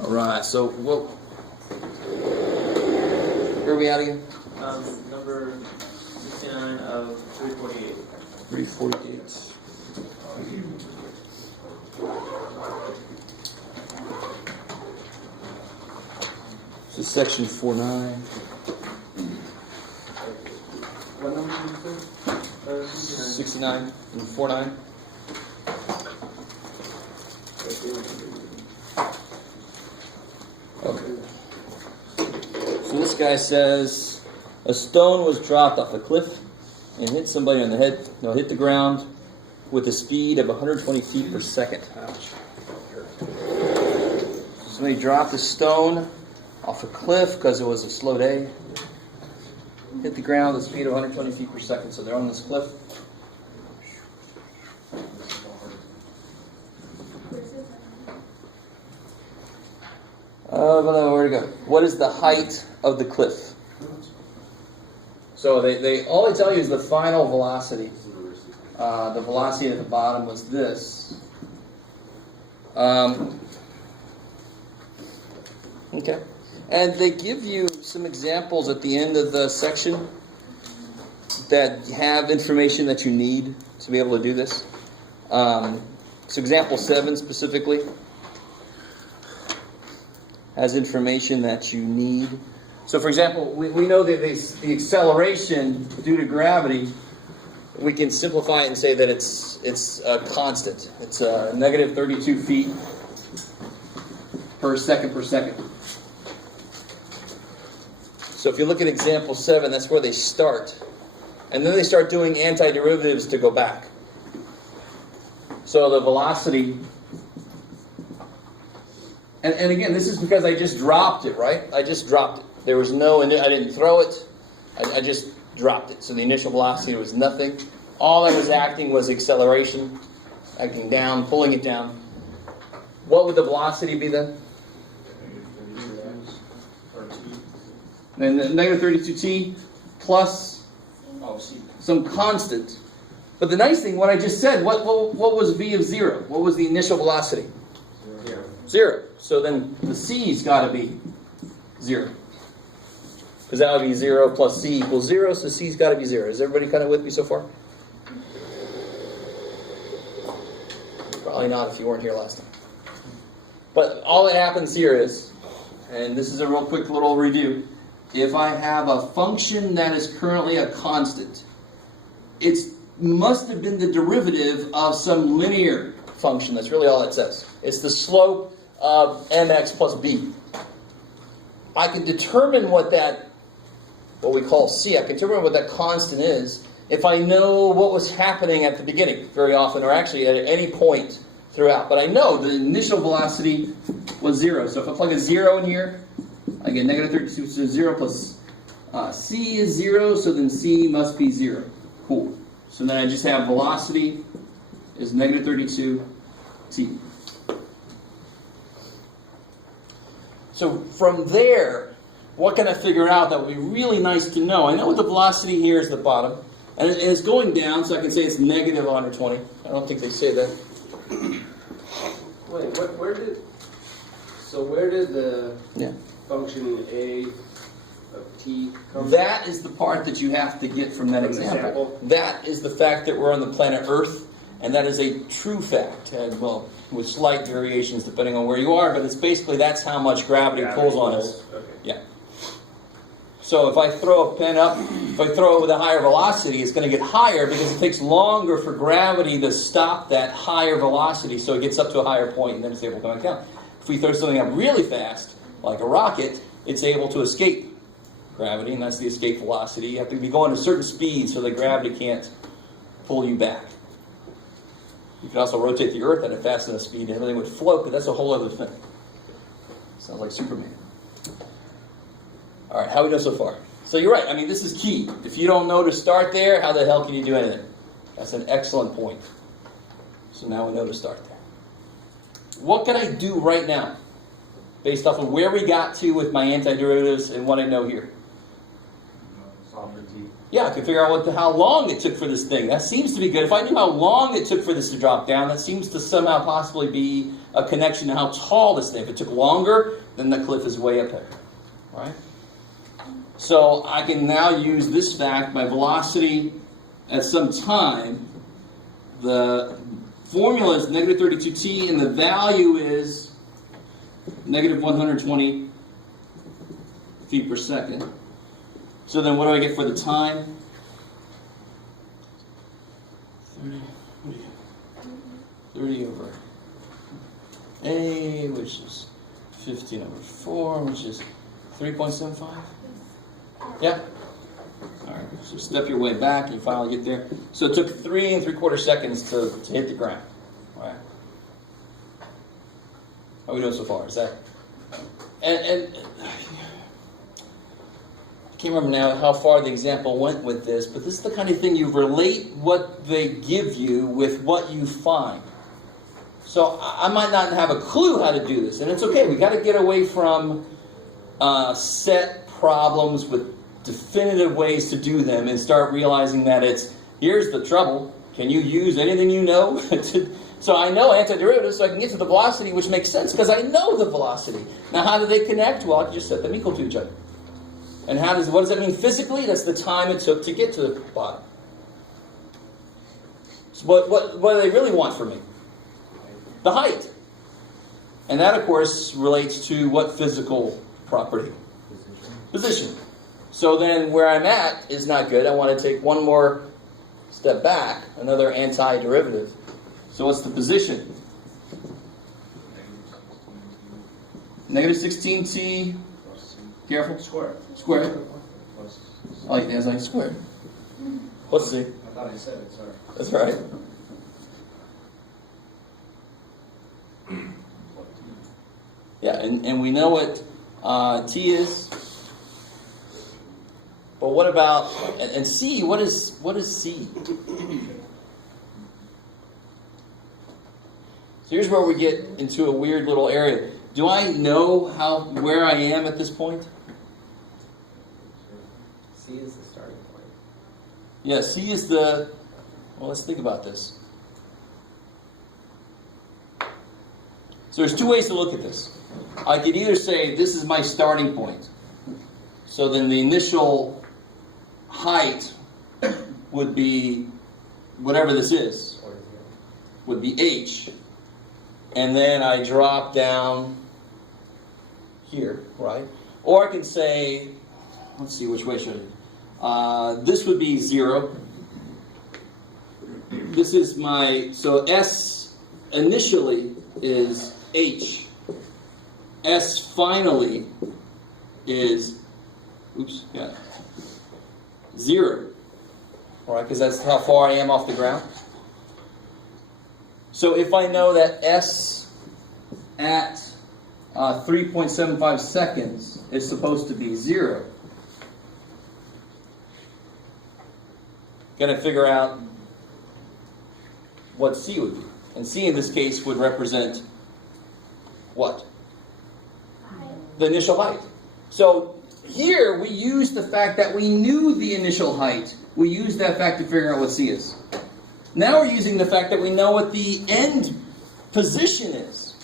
All right, so where are we at again? Number 69 of 348. 348. So section 49. What number did you say? 69 and 49. Okay. So this guy says, a stone was dropped off a cliff and hit somebody on the head. No, hit the ground with a speed of 120 feet per second. Ouch. Somebody dropped a stone off a cliff because it was a slow day. Hit the ground with a speed of 120 feet per second. So they're on this cliff. Where to go? What is the height of the cliff? So all they tell you is the final velocity. The velocity at the bottom was this. Okay. And they give you some examples at the end of the section that have information that you need to be able to do this. So example 7 specifically has information that you need. So for example, we know that the acceleration due to gravity, we can simplify it and say that it's a constant. It's negative 32 feet per second. So if you look at example 7, that's where they start. And then they start doing antiderivatives to go back. So the velocity, and again, this is because I just dropped it, right? I just dropped it. There was no, I didn't throw it. I just dropped it. So the initial velocity was nothing. All I was acting was acceleration, acting down, pulling it down. What would the velocity be then? And negative 32t plus some constant. But the nice thing, what I just said, what was v of 0? What was the initial velocity? 0. So then the c's got to be 0. Because that would be 0 plus c equals 0, so c's got to be 0. Is everybody kind of with me so far? Probably not if you weren't here last time. But all that happens here is, and this is a real quick little review, if I have a function that is currently a constant, it must have been the derivative of some linear function. That's really all it says. It's the slope of mx plus b. I can determine what we call c, I can determine what that constant is if I know what was happening at the beginning very often, or actually at any point throughout. But I know the initial velocity was 0. So if I plug a 0 in here, I get negative 32, so 0 plus c is 0, so then c must be 0. Cool. So then I just have velocity is negative 32 t. So from there, what can I figure out that would be really nice to know? I know what the velocity here is the bottom, and it's going down, so I can say it's negative 120. I don't think they say that. Wait, where did the function a of t come from? That is the part that you have to get from that example. That is the fact that we're on the planet Earth, and that is a true fact. And, well, with slight variations depending on where you are, but it's basically that's how much gravity pulls on us. Okay. Yeah. So if I throw a pen up, if I throw it with a higher velocity, it's going to get higher because it takes longer for gravity to stop that higher velocity, so it gets up to a higher point and then it's able to come back down. If we throw something up really fast, like a rocket, it's able to escape gravity, and that's the escape velocity. You have to be going at a certain speed so that gravity can't pull you back. You can also rotate the Earth at a fast enough speed and everything would float, but that's a whole other thing. Sounds like Superman. All right, how we go so far? So you're right. I mean, this is key. If you don't know to start there, how the hell can you do anything? That's an excellent point. So now we know to start there. What can I do right now, based off of where we got to with my antiderivatives and what I know here? Solve for t. Yeah, I could figure out how long it took for this thing. That seems to be good. If I knew how long it took for this to drop down, that seems to somehow possibly be a connection to how tall this thing. If it took longer, then the cliff is way up there, right? So I can now use this fact, my velocity at some time. The formula is negative 32t, and the value is negative 120 feet per second. So then what do I get for the time? 30 over A, which is 15 over 4, which is 3.75? Yeah? Alright, so step your way back and you finally get there. So it took 3 3/4 seconds to hit the ground. Alright. How are we doing so far? Is that... And I can't remember now how far the example went with this, but this is the kind of thing you relate what they give you with what you find. So I might not have a clue how to do this, and it's okay. We got to get away from set problems with definitive ways to do them and start realizing that here's the trouble. Can you use anything you know? So I know antiderivatives, so I can get to the velocity, which makes sense because I know the velocity. Now, how do they connect? Well, I can just set them equal to each other. And what does that mean physically? That's the time it took to get to the bottom. So what do they really want from me? The height. And that, of course, relates to what physical property? Position. So then where I'm at is not good. I want to take one more step back, another antiderivative. So what's the position? Negative 16t. Careful. Squared. I like that. I like squared. Let's see. I thought I said it, sorry. That's right. Yeah, and we know what t is. But what about and c? What is c? So here's where we get into a weird little area. Do I know where I am at this point? C is the starting point. Yeah, C is the... Well, let's think about this. So there's two ways to look at this. I could either say this is my starting point. So then the initial height would be whatever this is. Would be h. And then I drop down here, right? Or I can say, let's see, which way should I? This would be 0. This is so S initially is h. S finally is, 0. All right, because that's how far I am off the ground. So if I know that S at 3.75 seconds is supposed to be 0, going to figure out what C would be. And C in this case would represent what? The initial height. So here we use the fact that we knew the initial height. We use that fact to figure out what C is. Now we're using the fact that we know what the end position is.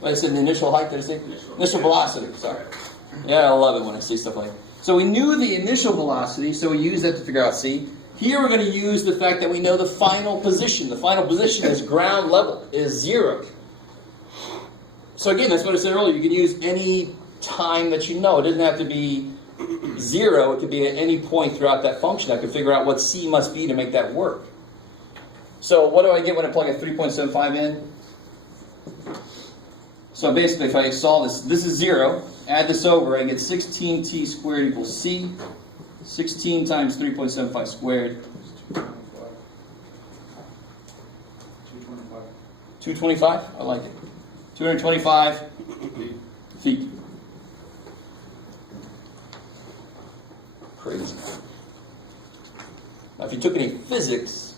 What I said, the initial height, did I say? Initial velocity, sorry. Yeah, I love it when I say stuff like that. So we knew the initial velocity, so we use that to figure out C. Here we're going to use the fact that we know the final position. The final position is ground level, is 0. So again, that's what I said earlier. You can use any time that you know. It doesn't have to be 0. It could be at any point throughout that function. I can figure out what C must be to make that work. So what do I get when I plug a 3.75 in? So basically, if I solve this is 0. Add this over, I get 16t squared equals C. 16 times 3.75 squared. 225. 225? I like it. 225 feet. Crazy. Now, if you took any physics,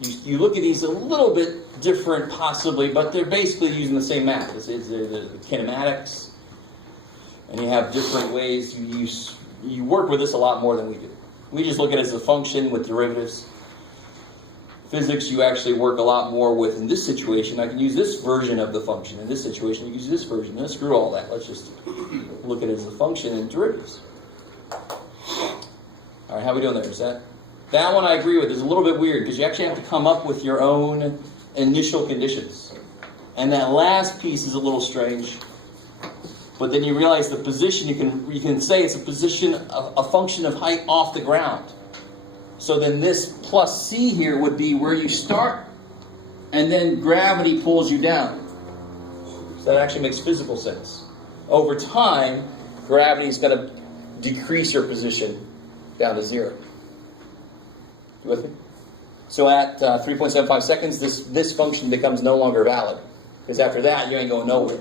you look at these a little bit different, possibly, but they're basically using the same math. It's the kinematics, and you have different ways you work with this a lot more than we do. We just look at it as a function with derivatives. Physics, you actually work a lot more with, in this situation, I can use this version of the function. In this situation, you use this version. Let's screw all that. Let's just look at it as a function and derivatives. All right, how are we doing there? Is that one I agree with is a little bit weird because you actually have to come up with your own initial conditions. And that last piece is a little strange. But then you realize the position, you can say it's a position, a function of height off the ground. So then this plus c here would be where you start, and then gravity pulls you down. So that actually makes physical sense. Over time, gravity is going to decrease your position down to 0. You with me? So at 3.75 seconds, this function becomes no longer valid. Because after that, you ain't going nowhere.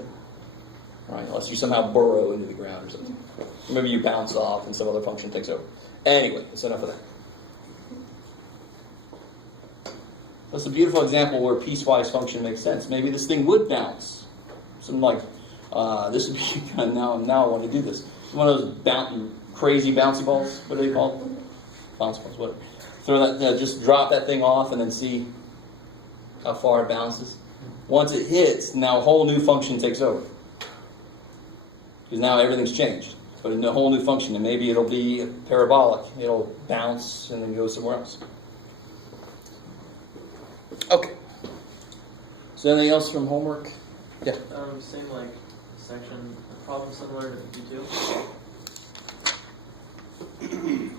Right? Unless you somehow burrow into the ground or something. Or maybe you bounce off and some other function takes over. Anyway, that's enough of that. That's a beautiful example where piecewise function makes sense. Maybe this thing would bounce. Something like, this would be, now I want to do this. One of those crazy bouncy balls. What are they called? Bounce balls, whatever. Throw that, just drop that thing off and then see how far it bounces. Once it hits, now a whole new function takes over. Because now everything's changed. But in a whole new function, and maybe it'll be parabolic. It'll bounce and then go somewhere else. Okay. Is there anything else from homework? Yeah. Same like section, a problem similar to 52.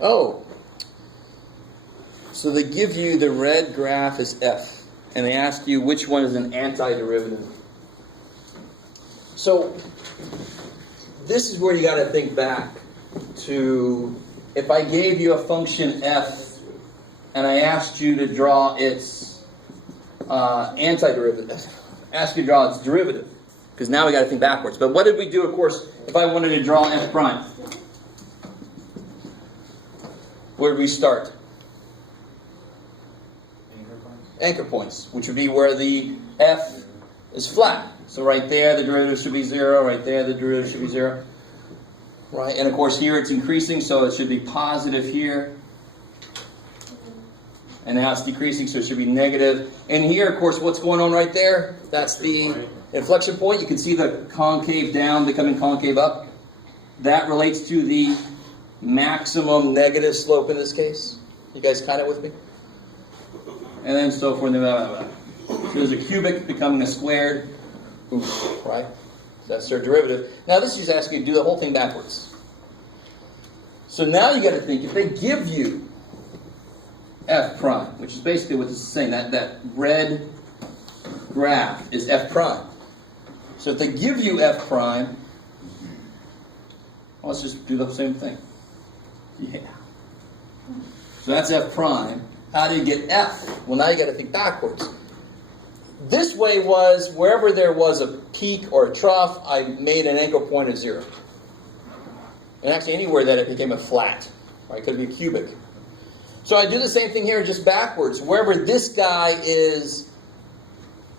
Oh. So they give you the red graph as f, and they ask you which one is an antiderivative. So this is where you got to think back to if I gave you a function f and I asked you to draw its antiderivative, ask you to draw its derivative, because now we got to think backwards. But what did we do, of course, if I wanted to draw f prime? Where did we start? Anchor points, which would be where the f is flat. So right there, the derivative should be 0. Right there, the derivative should be 0. Right, and of course here it's increasing, so it should be positive here. And now it's decreasing, so it should be negative. And here, of course, what's going on right there? That's the inflection point. You can see the concave down becoming concave up. That relates to the maximum negative slope in this case. You guys kind of with me? And then so forth. So there's a cubic becoming a squared. Oof, right? That's their derivative. Now this is just asking you to do the whole thing backwards. So now you got to think, if they give you f prime, which is basically what this is saying, that red graph is f prime. So if they give you f prime, well, let's just do the same thing. Yeah. So that's f prime. How do you get f? Well, now you got to think backwards. This way was, wherever there was a peak or a trough, I made an anchor point of 0. And actually anywhere that it became a flat. Right? It could be a cubic. So I do the same thing here, just backwards. Wherever this guy is,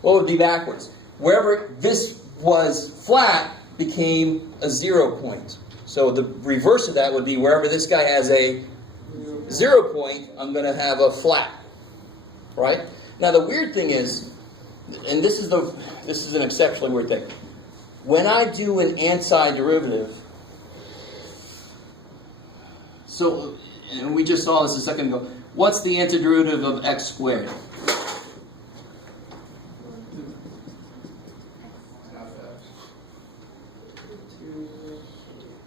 what would be backwards? Wherever this was flat, became a 0 point. So the reverse of that would be wherever this guy has a 0 point, I'm going to have a flat. Right? Now the weird thing is, and this is an exceptionally weird thing. When I do an antiderivative, so, and we just saw this a second ago, what's the antiderivative of x squared?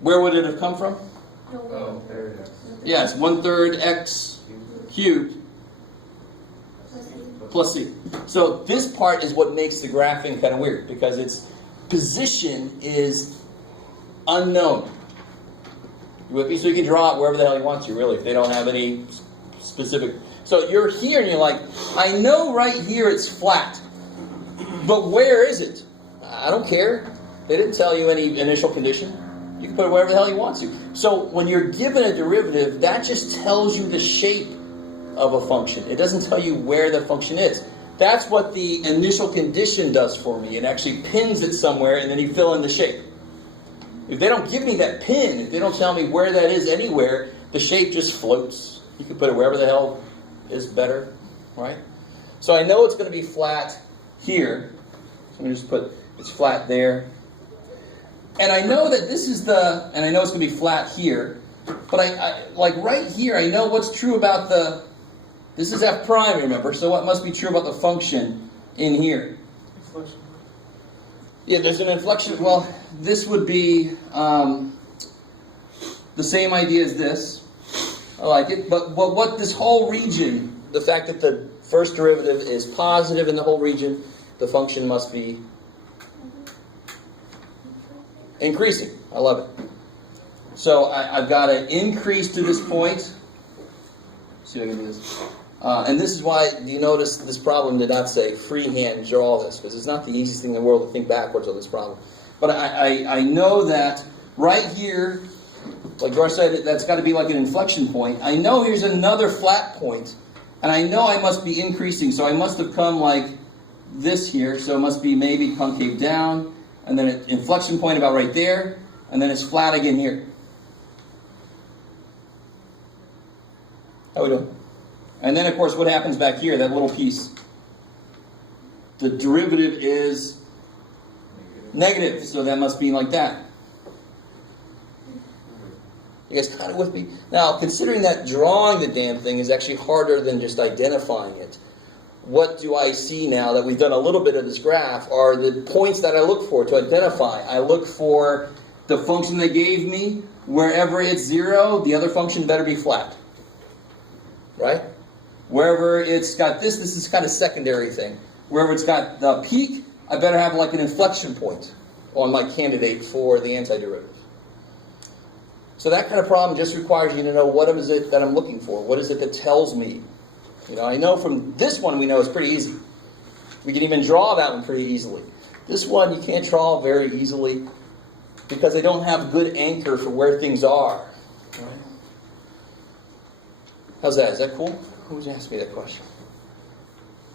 Where would it have come from? Oh, there it is. Yeah, it's 1/3 x cubed plus c. So this part is what makes the graphing kind of weird, because its position is unknown. You with me? So you can draw it wherever the hell you want to, really, if they don't have any specific. So you're here and you're like, I know right here it's flat, but where is it? I don't care. They didn't tell you any initial condition. You can put it wherever the hell you want to. So when you're given a derivative, that just tells you the shape of a function. It doesn't tell you where the function is. That's what the initial condition does for me. It actually pins it somewhere, and then you fill in the shape. If they don't give me that pin, if they don't tell me where that is anywhere, the shape just floats. You can put it wherever the hell is better, right? So I know it's going to be flat here. So let me just put, it's flat there. And I know that this is the, and I know it's going to be flat here. But I like right here, I know what's true about the, this is f prime, remember? So what must be true about the function in here? Inflection. Yeah, there's an inflection. Well, this would be the same idea as this. I like it. But what this whole region, the fact that the first derivative is positive in the whole region, the function must be increasing. I love it. So I've got to increase to this point. Let's see if I can do this. And this is why, do you notice this problem did not say freehand draw this, because it's not the easiest thing in the world to think backwards on this problem. But I know that right here, like George said, that's got to be like an inflection point. I know here's another flat point, and I know I must be increasing, so I must have come like this here, so it must be maybe concave down, and then an inflection point about right there, and then it's flat again here. How we doing? And then, of course, what happens back here, that little piece? The derivative is negative, so that must be like that. You guys kind of with me? Now, considering that drawing the damn thing is actually harder than just identifying it, what do I see now that we've done a little bit of this graph are the points that I look for to identify. I look for the function they gave me. Wherever it's 0, the other function better be flat. Right? Wherever it's got this is kind of secondary thing. Wherever it's got the peak, I better have like an inflection point on my candidate for the antiderivative. So that kind of problem just requires you to know what is it that I'm looking for. What is it that tells me? You know, I know from this one we know it's pretty easy. We can even draw that one pretty easily. This one you can't draw very easily because they don't have a good anchor for where things are. Right? How's that? Is that cool? Who's asking me that question?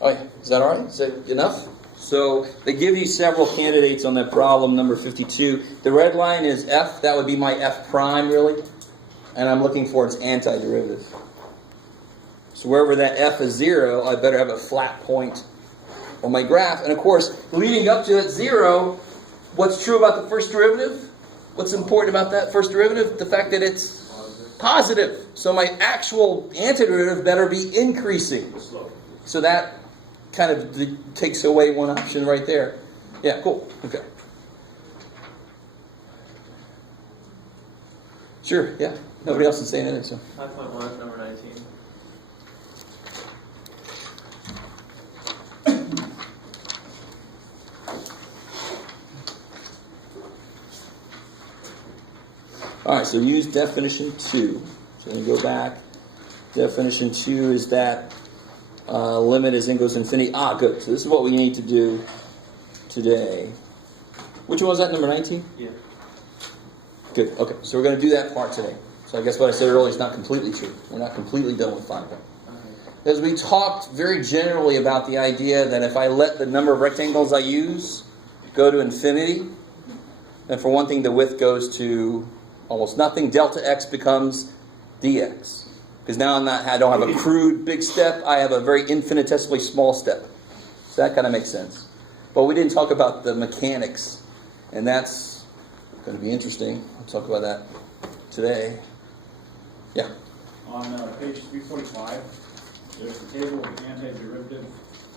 Oh yeah, is that all right? Is that enough? So they give you several candidates on that problem, number 52. The red line is f. That would be my f prime, really. And I'm looking for its antiderivative. So wherever that f is 0, I better have a flat point on my graph. And of course, leading up to that 0, what's true about the first derivative? What's important about that first derivative? The fact that it's positive. So my actual antiderivative better be increasing. So that kind of takes away one option right there. Yeah, cool. Okay. Sure, yeah. Nobody else is saying anything, so. 5.1, number 19. All right, so use definition 2. So when you go back, definition 2 is that limit as n goes to infinity. Ah, good. So this is what we need to do today. Which one was that, number 19? Yeah. Good. Okay, so we're going to do that part today. So I guess what I said earlier is not completely true. We're not completely done with 5. Because we talked very generally about the idea that if I let the number of rectangles I use go to infinity, then for one thing, the width goes to almost nothing. Delta x becomes dx. Because now I don't have a crude big step. I have a very infinitesimally small step. So that kind of makes sense. But we didn't talk about the mechanics. And that's going to be interesting. I'll talk about that today. Yeah. On page 345, there's the table of antiderivative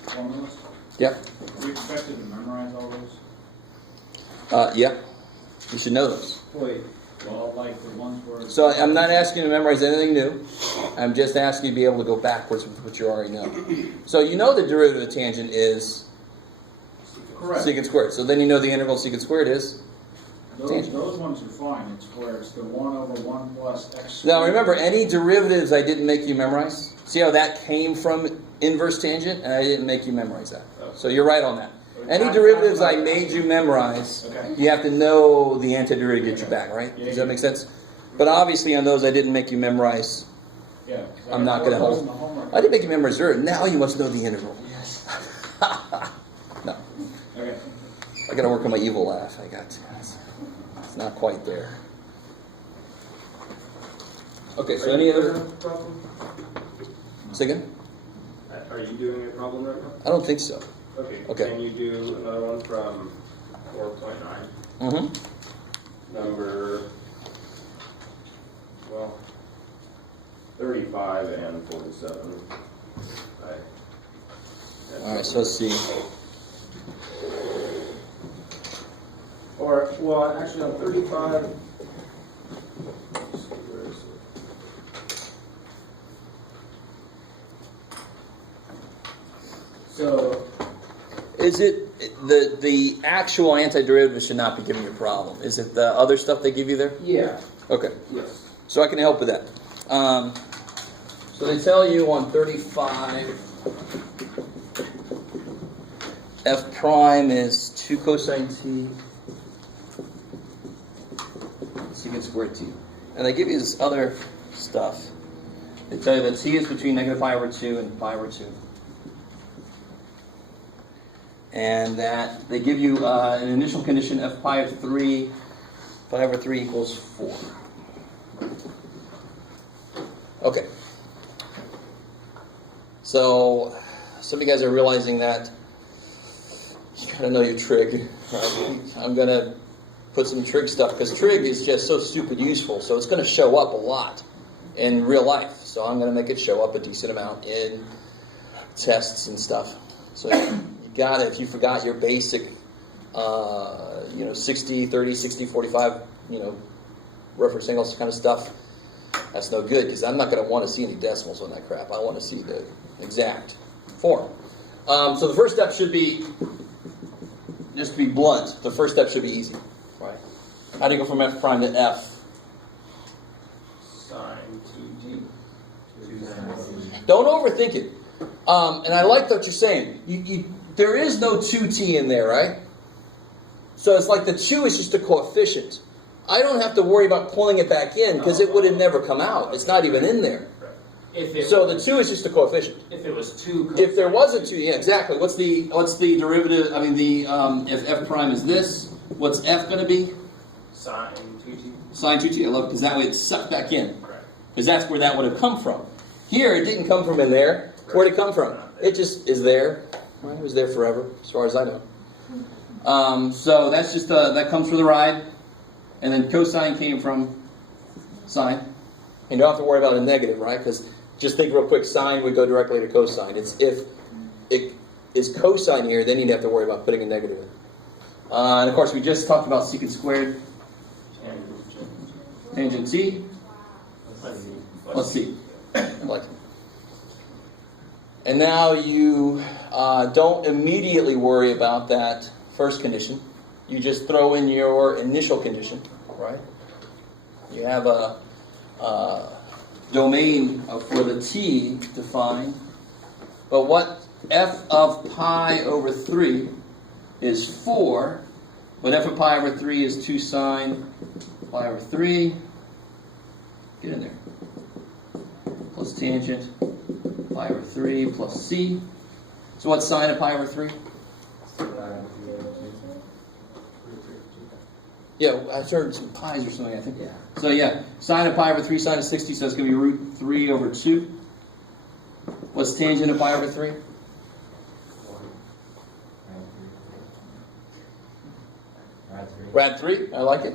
formulas. Yep. Are we expected to memorize all those? Yeah. You should know those. Wait. Well, like the ones where... So I'm not asking you to memorize anything new. I'm just asking you to be able to go backwards with what you already know. So you know the derivative of tangent is correct. Secant squared. So then you know the integral secant squared is Those ones are fine. It's where it's the 1 over 1 plus x squared. Now remember, any derivatives I didn't make you memorize. See how that came from inverse tangent? And I didn't make you memorize that. So you're right on that. Any derivatives I made you memorize, okay. You have to know the antiderivative to get you back, right? Yeah, Does that make sense? But obviously on those I didn't make you memorize. Yeah. I'm not going to hold. I didn't make you memorize zero. Now you must know the integral. Yes. No. Okay. I got to work on my evil laugh. I got to. It's not quite there. Okay, so any other... problem? Say again? Are you doing a problem right now? I don't think so. Okay. Okay. Can you do another one from 4.9? Mm-hmm. Number, well, 35 and 47. All right, so let's see. Or, well, actually on 35, let's see, where is it? So, Is it the actual antiderivative should not be giving you a problem? Is it the other stuff they give you there? yeah, Okay, yes. so I can help with that. So they tell you on 35, f prime is 2 cosine t secant squared t. And they give you this other stuff. They tell you that t is between negative pi over 2 and pi over 2. And that they give you an initial condition f pi of 3, pi over 3 equals 4. Okay. So some of you guys are realizing that you gotta know your trig. Right? I'm gonna put some trig stuff because trig is just so stupid useful. So it's gonna show up a lot in real life. So I'm gonna make it show up a decent amount in tests and stuff. So you got it. If you forgot your basic, 60, 30, 60, 45, reference angles kind of stuff, that's no good because I'm not going to want to see any decimals on that crap. I want to see the exact form. So the first step should be, just to be blunt, the first step should be easy. Right? How do you go from f prime to f? Sine 2t. Don't overthink it. And I like what you're saying. There is no 2t in there, right? So it's like the 2 is just a coefficient. I don't have to worry about pulling it back in because it would have never come out. It's not even in there. So the 2 is just a coefficient. If it was 2 If there was a 2, yeah, exactly. What's the derivative? I mean, if f prime is this, what's f going to be? sine 2t. Sine 2t. I love it because that way it's sucked back in. Because that's where that would have come from. Here, it didn't come from in there. Where'd it come from? It just is there. Well, it was there forever, as far as I know. So that's just that comes from the ride, and then cosine came from sine. And you don't have to worry about a negative, right? Because just think real quick, sine would go directly to cosine. It's if it is cosine here, then you'd have to worry about putting a negative in. And of course, we just talked about secant squared, tangent t. Let's see. Like. And now you don't immediately worry about that first condition. You just throw in your initial condition, right? You have a domain for the t defined. But what f of pi over 3 is 4, but f of pi over 3 is 2 sine pi over 3. Get in there. Plus tangent pi over 3 plus c. So what's sine of pi over 3? Yeah, I heard some pi's or something, I think. Yeah. So yeah, sine of pi over 3, sine of 60, so it's going to be root 3 over 2. What's tangent of pi over 3? Rad 3, I like it.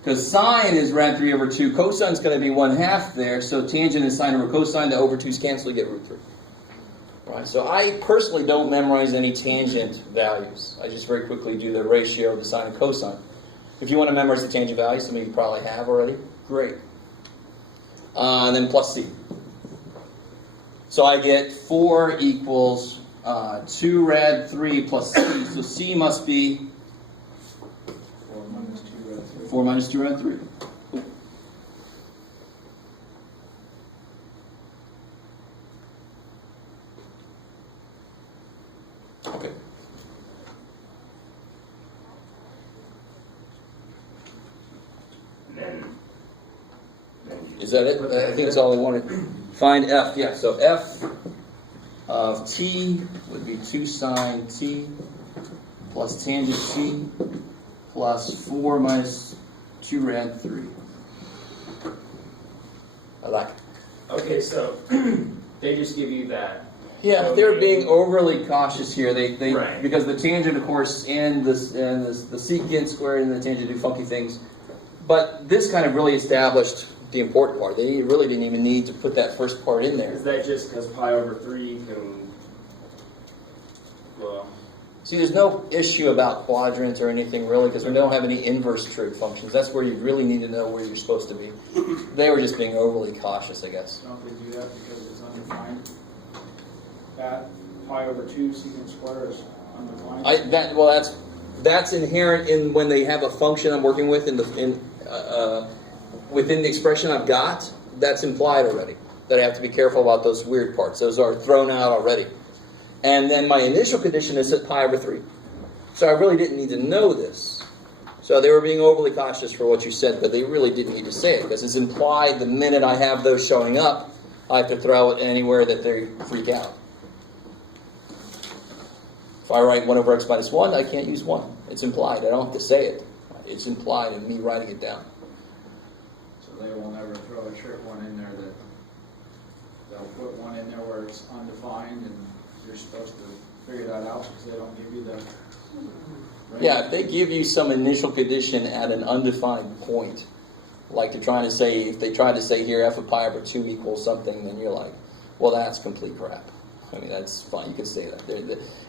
Because sine is rad 3 over 2, cosine's going to be 1/2 there, so tangent and sine over cosine, the over 2's cancel, you get root 3. Right, so I personally don't memorize any tangent values. I just very quickly do the ratio of the sine and cosine. If you want to memorize the tangent values, some of you probably have already, great. And then plus c. So I get 4 equals 2 rad 3 plus c, so c must be 4 minus 2 rad 3. Okay. Is that it? I think that's all I wanted. Find f. Yeah, so f of t would be 2 sine t plus tangent t plus 4 minus 2 rad 3. I like it. Okay, so they just give you that. Yeah, they're being overly cautious here. They Right. because the tangent, of course, and the secant squared and the tangent do funky things. But this kind of really established the important part. They really didn't even need to put that first part in there. Is that just because pi over 3 can, well, See, there's no issue about quadrants or anything really because we don't have any inverse trig functions. That's where you really need to know where you're supposed to be. They were just being overly cautious, I guess. Don't they do that because it's undefined? That pi over 2 secant square is undefined? That's inherent in when they have a function I'm working with within the expression I've got. That's implied already. That I have to be careful about those weird parts. Those are thrown out already. And then my initial condition is at pi over 3. So I really didn't need to know this. So they were being overly cautious for what you said, but they really didn't need to say it because it's implied the minute I have those showing up, I have to throw it anywhere that they freak out. If I write 1 over x minus 1, I can't use 1. It's implied. I don't have to say it. It's implied in me writing it down. So they will never throw a trick one in there that they'll put one in there where it's undefined and you're supposed to figure that out because they don't give you the range. Yeah, if they give you some initial condition at an undefined point, like they're trying to say, if they tried to say here f of pi over 2 equals something, then you're like, well, that's complete crap. I mean, that's fine. You can say that.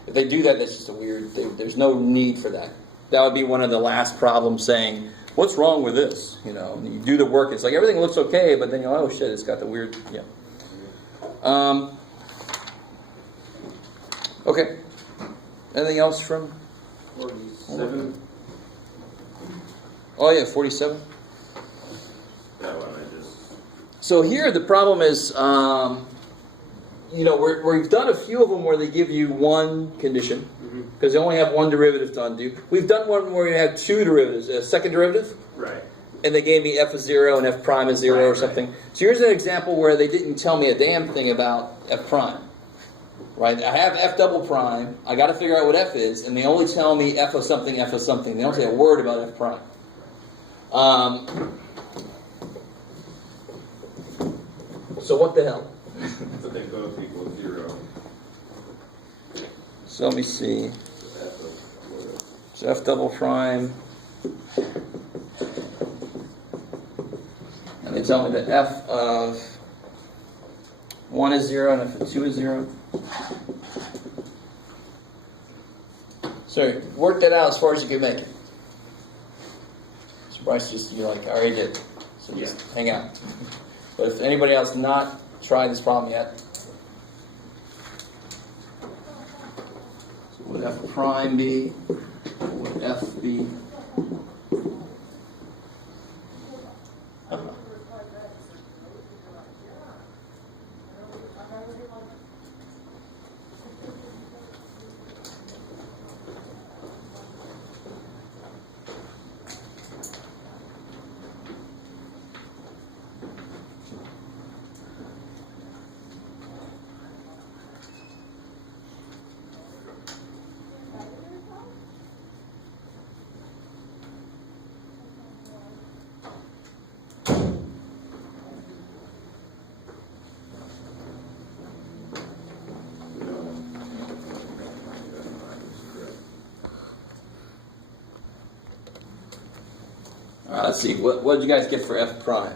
If they do that, that's just a weird thing. There's no need for that. That would be one of the last problems saying, what's wrong with this? You know, and you do the work. It's like everything looks okay, but then you're like, oh shit, it's got the weird, yeah. Okay. Anything else from? 47. Oh yeah, 47. That one I just. So here the problem is, we've done a few of them where they give you one condition because they only have one derivative to undo. We've done one where you have two derivatives, a second derivative, Right. and they gave me f of 0 and f prime is 0 or Right. something. So here's an example where they didn't tell me a damn thing about f prime. Right? I have f double prime. I got to figure out what f is, and they only tell me f of something, f of something. They don't say a word about f prime. So what the hell? So they both equal 0. So let me see. F of whatever. So f double prime. And they tell me that f of 1 is 0 and f of 2 is 0. So work that out as far as you can make it. So Bryce, you're like, I already did. So just hang out. But if anybody else not tried this problem yet, so what would f prime be? What would f be? Let's see, what did you guys get for f prime?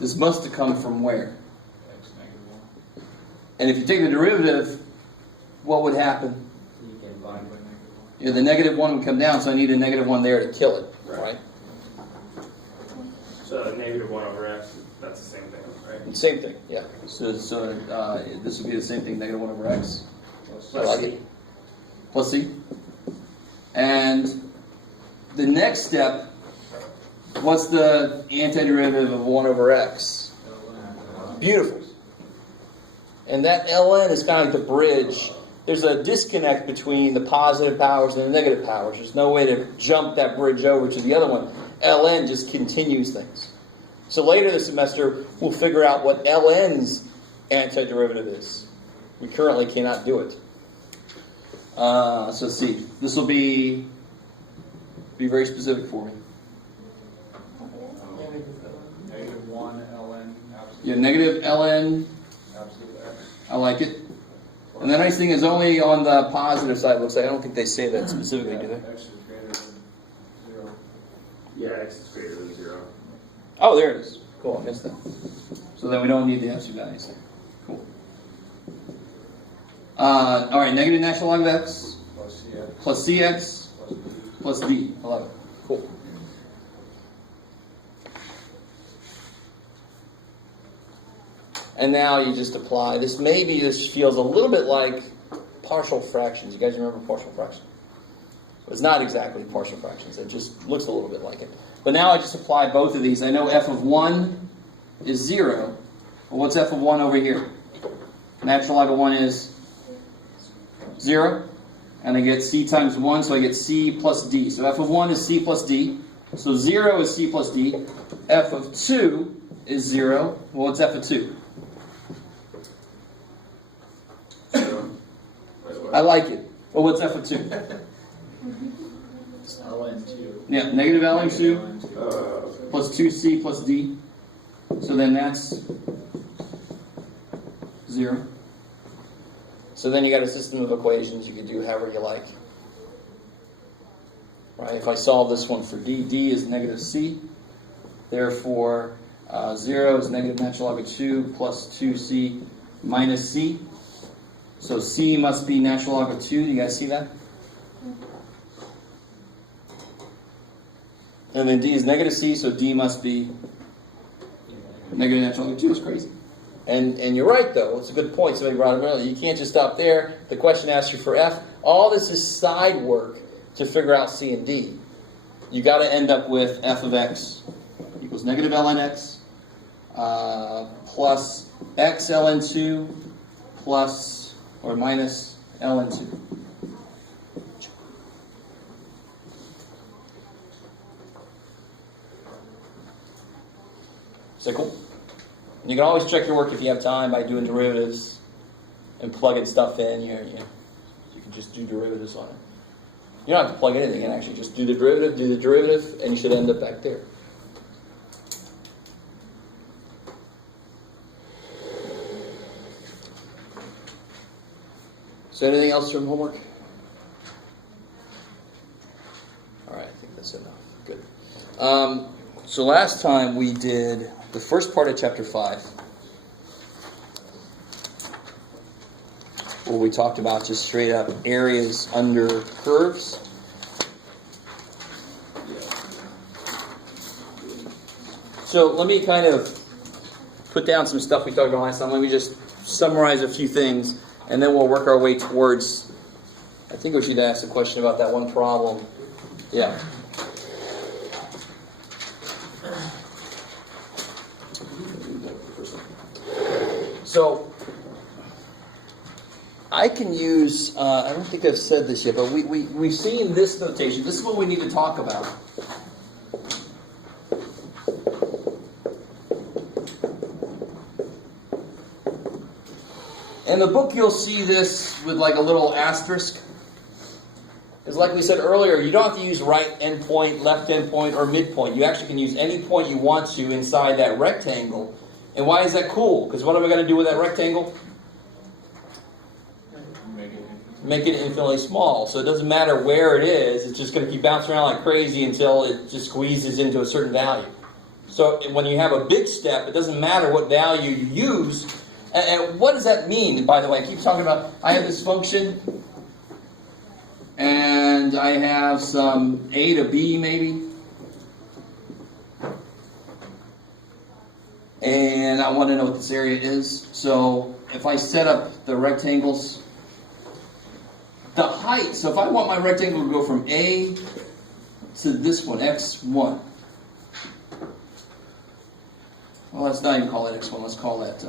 This must have come from where? X negative 1. And if you take the derivative, what would happen? You can divide by negative 1. Yeah, the negative 1 would come down, so I need a negative 1 there to kill it, right? So negative 1 over x, that's the same thing, right? Same thing, yeah. So this would be the same thing, negative 1 over x. I Let's like see. it. Plus c. And the next step, what's the antiderivative of 1 over x? Beautiful. And that ln is kind of like the bridge. There's a disconnect between the positive powers and the negative powers. There's no way to jump that bridge over to the other one. ln just continues things. So later this semester, we'll figure out what ln's antiderivative is. We currently cannot do it. So let's see. This will be Be very specific for me. Negative 1 ln absolute. Yeah, negative ln. Absolute x. I like it. And the nice thing is only on the positive side, it looks like. I don't think they say that specifically, do they? X is greater than 0. Yeah, x is greater than 0. Oh, there it is. Cool, I missed that. So then we don't need the absolute values there. Cool. All right, negative natural log of x Plus cx. plus cx Plus d. plus d. I love it. Cool. And now you just apply. This feels a little bit like partial fractions. You guys remember partial fractions? It's not exactly partial fractions. It just looks a little bit like it. But now I just apply both of these. I know f of 1 is 0. Well, what's f of 1 over here? Natural log of 1 is 0. And I get c times 1, so I get c plus d. So f of 1 is c plus d. So 0 is c plus d. F of 2 is 0. Well, what's f of 2? I like it. Well, what's f of 2? ln 2. Yeah, negative ln 2 ln 2. plus 2c plus d. So then that's 0. So then you got a system of equations you could do however you like. Right? If I solve this one for d, d is negative c. Therefore, 0 is negative natural log of 2 plus 2c minus c. So c must be natural log of 2. Do you guys see that? And then d is negative c, so d must be negative natural log of 2. It's crazy. And you're right, though. It's a good point. Somebody brought it up earlier. You can't just stop there. The question asks you for f. All this is side work to figure out c and d. You got to end up with f of x equals negative ln x plus x ln 2 plus or minus ln 2. Is that cool? You can always check your work if you have time by doing derivatives and plugging stuff in. You can just do derivatives on it. You don't have to plug anything in, actually. Just do the derivative, and you should end up back there. So anything else from homework? All right, I think that's enough. Good. So last time we did the first part of chapter 5, where we talked about just straight up areas under curves. So let me kind of put down some stuff we talked about last time. Let me just summarize a few things, and then we'll work our way towards, I think we should ask a question about that one problem. Yeah. So, I can use, I don't think I've said this yet, but we've seen this notation. This is what we need to talk about. In the book, you'll see this with like a little asterisk. Because like we said earlier, you don't have to use right endpoint, left endpoint, or midpoint. You actually can use any point you want to inside that rectangle. And why is that cool? Because what am I going to do with that rectangle? Make it infinitely small. So it doesn't matter where it is. It's just going to keep bouncing around like crazy until it just squeezes into a certain value. So when you have a big step, it doesn't matter what value you use. And what does that mean, by the way? I keep talking about, I have this function, and I have some a to b, maybe. And I want to know what this area is. So if I set up the rectangles, the height, so if I want my rectangle to go from A to this one, x1. Well, let's not even call it x1. Let's call that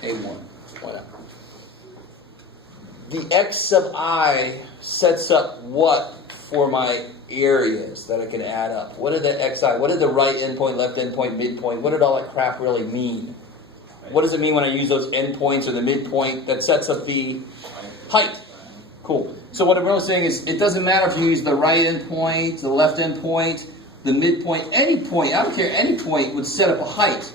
A1. Why not? The x sub I sets up what for my areas that I can add up? What did the xi, what did the right endpoint, left endpoint, midpoint, what did all that crap really mean? What does it mean when I use those endpoints or the midpoint that sets up the height? Cool. So what I'm really saying is, it doesn't matter if you use the right endpoint, the left endpoint, the midpoint, any point, I don't care, any point would set up a height.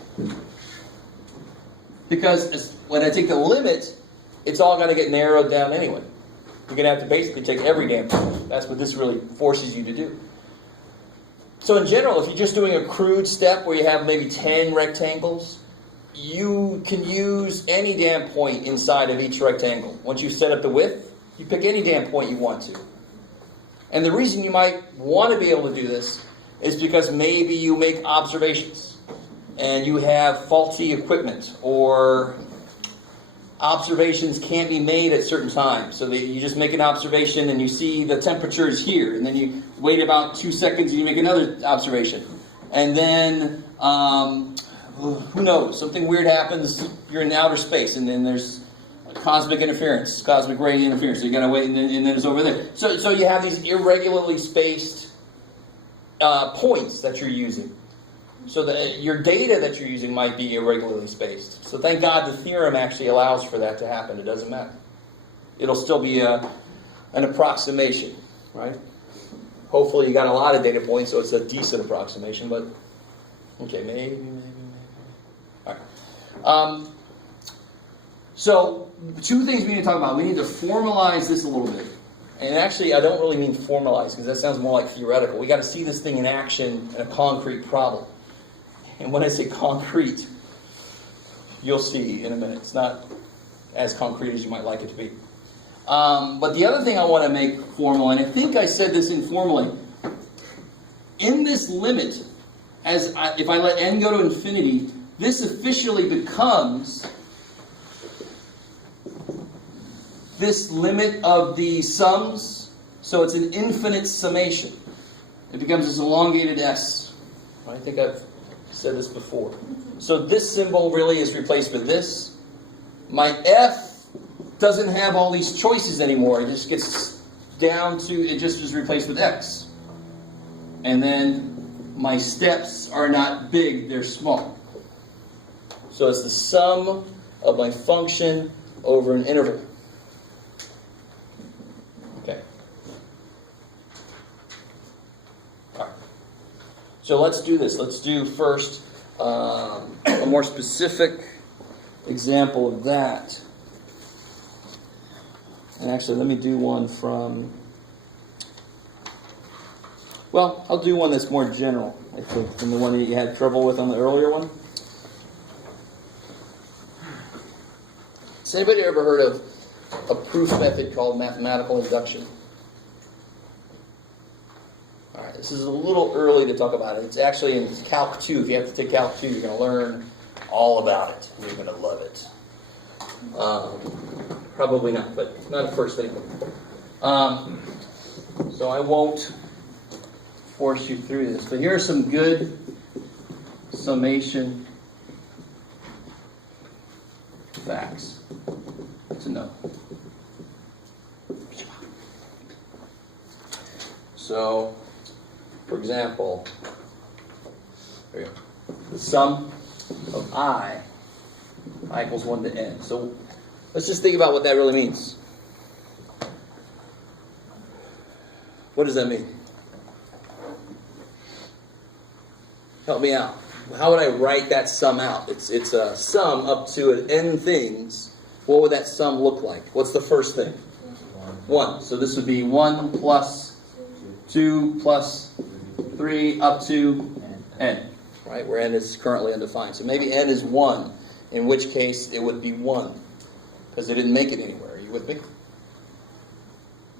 Because when I take the limit, it's all going to get narrowed down anyway. You're going to have to basically take every damn point. That's what this really forces you to do. So in general, if you're just doing a crude step where you have maybe 10 rectangles, you can use any damn point inside of each rectangle. Once you've set up the width, you pick any damn point you want to. And the reason you might want to be able to do this is because maybe you make observations and you have faulty equipment, or observations can't be made at certain times. So that you just make an observation and you see the temperature is here, and then you wait about 2 seconds and you make another observation. And then, who knows, something weird happens, you're in outer space, and then there's cosmic interference, cosmic ray interference, so you gotta wait, and then it's over there. So you have these irregularly spaced points that you're using. So that your data that you're using might be irregularly spaced. So thank God the theorem actually allows for that to happen. It doesn't matter. It'll still be an approximation, right? Hopefully you got a lot of data points, so it's a decent approximation, but okay, maybe. All right. So 2 things we need to talk about. We need to formalize this a little bit. And actually, I don't really mean formalize, because that sounds more like theoretical. We got to see this thing in action in a concrete problem. And when I say concrete, you'll see in a minute. It's not as concrete as you might like it to be. But the other thing I want to make formal, and I think I said this informally, in this limit, if I let n go to infinity, this officially becomes this limit of the sums. So it's an infinite summation. It becomes this elongated S. I think I've said this before. So this symbol really is replaced with this. My F doesn't have all these choices anymore. It just gets down to, it just is replaced with X. And then my steps are not big, they're small. So it's the sum of my function over an interval. Okay. All right. So let's do this. Let's do first a more specific example of that. And actually, let me do one from... Well, I'll do one that's more general, I think, than the one that you had trouble with on the earlier one. Has anybody ever heard of a proof method called mathematical induction? All right, this is a little early to talk about it. It's actually in Calc 2. If you have to take Calc 2, you're going to learn all about it. You're going to love it. Probably not, but not at first anyway. So I won't force you through this. But here are some good summation facts to know. So, for example, there you go. The sum of I equals 1 to n. So let's just think about what that really means. What does that mean? Help me out. How would I write that sum out? It's a sum up to n things. What would that sum look like? What's the first thing? 1. So this would be 1 plus 2 plus 3 up to n. Right? Where n is currently undefined. So maybe n is 1, in which case it would be 1. Because they didn't make it anywhere. Are you with me?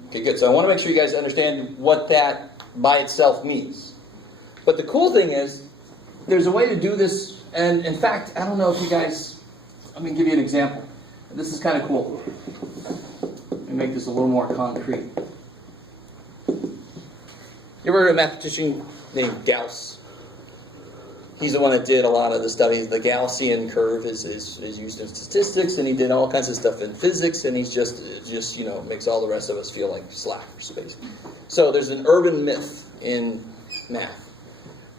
Okay, good. So I want to make sure you guys understand what that by itself means. But the cool thing is, there's a way to do this, and in fact, I don't know if you guys, let me give you an example. This is kind of cool. Let me make this a little more concrete. You ever heard of a mathematician named Gauss? He's the one that did a lot of the studies. The Gaussian curve is used in statistics, and he did all kinds of stuff in physics, and he's just makes all the rest of us feel like slackers, basically. So there's an urban myth in math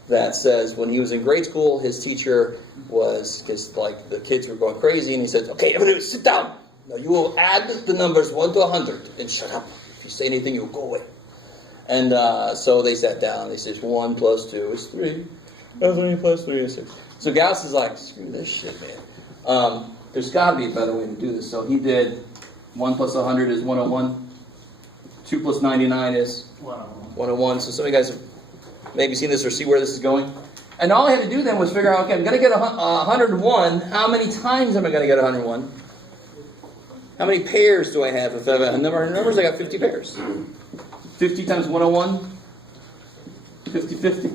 that says when he was in grade school, his teacher was, because like the kids were going crazy, and he said, "Okay, everybody sit down. Now you will add the numbers 1 to 100 and shut up. you say anything, you'll go away. And so they sat down. They said, 1 plus 2 is 3. 3 plus 3 is 6. So Gauss is like, screw this shit, man. There's got to be a better way to do this. So he did 1 plus 100 is 101. 2 plus 99 is 101. So some of you guys have maybe seen this or see where this is going. And all I had to do then was figure out, okay, I'm going to get 101. How many times am I going to get 101? How many pairs do I have? If I have a number of numbers, I got 50 pairs. 50 times 101, 50.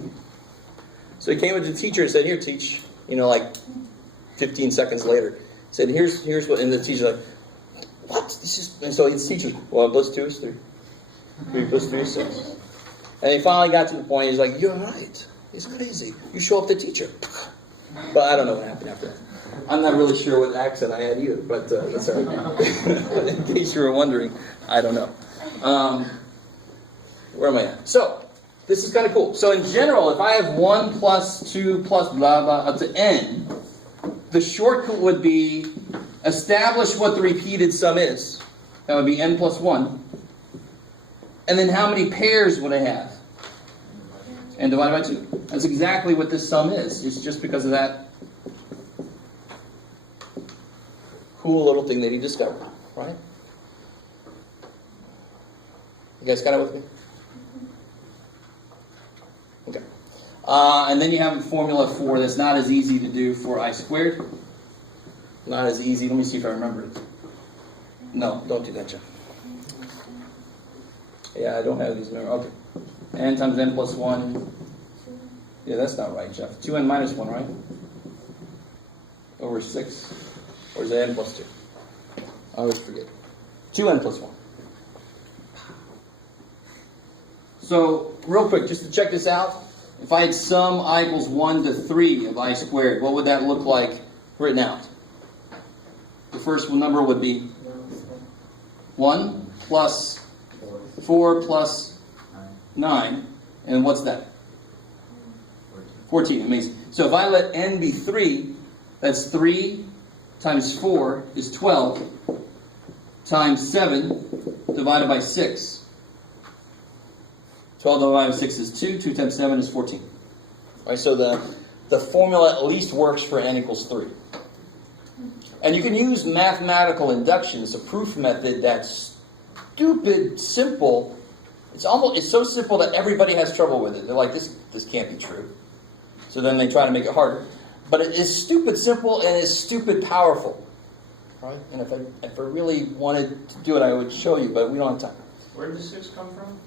So he came to the teacher and said, here, teach. Like 15 seconds later. Said, here's what, and the teacher's like, what? And so his teacher's, 1 plus 2 is 3. 3 plus 3 is 6. And he finally got to the point, he's like, you're right. He's crazy. You show up the teacher. But I don't know what happened after that. I'm not really sure what accent I had either, but that's all right. In case you were wondering, I don't know. Where am I at? So, this is kind of cool. So in general, if I have 1 plus 2 plus blah blah up to n, the shortcut would be establish what the repeated sum is. That would be n plus 1. And then how many pairs would I have? And divided by 2. That's exactly what this sum is. It's just because of that cool little thing that he discovered, right? You guys got it with me? Okay. And then you have a formula for that's not as easy to do for I squared. Not as easy. Let me see if I remember it. No, don't do that, Jeff. Yeah, I don't have these numbers. Okay. N times n plus 1. Yeah, that's not right, Jeff. 2n minus 1, right? Over 6. Or is it n plus 2? I always forget. 2n plus 1. So, real quick, just to check this out. If I had sum I equals 1 to 3 of I squared, what would that look like written out? The first number would be 1 plus 4 plus 9. And what's that? 14. Amazing. So if I let n be 3, that's 3 times 4 is 12 times 7 divided by 6. 12 divided by 6 is 2. 2 times 7 is 14. All right, so the formula at least works for n equals 3. And you can use mathematical induction. It's a proof method that's stupid simple. It's so simple that everybody has trouble with it. They're like, this can't be true. So then they try to make it harder. But it is stupid simple and it's stupid powerful. Right? And if I really wanted to do it, I would show you, but we don't have time. Where did the 6 come from?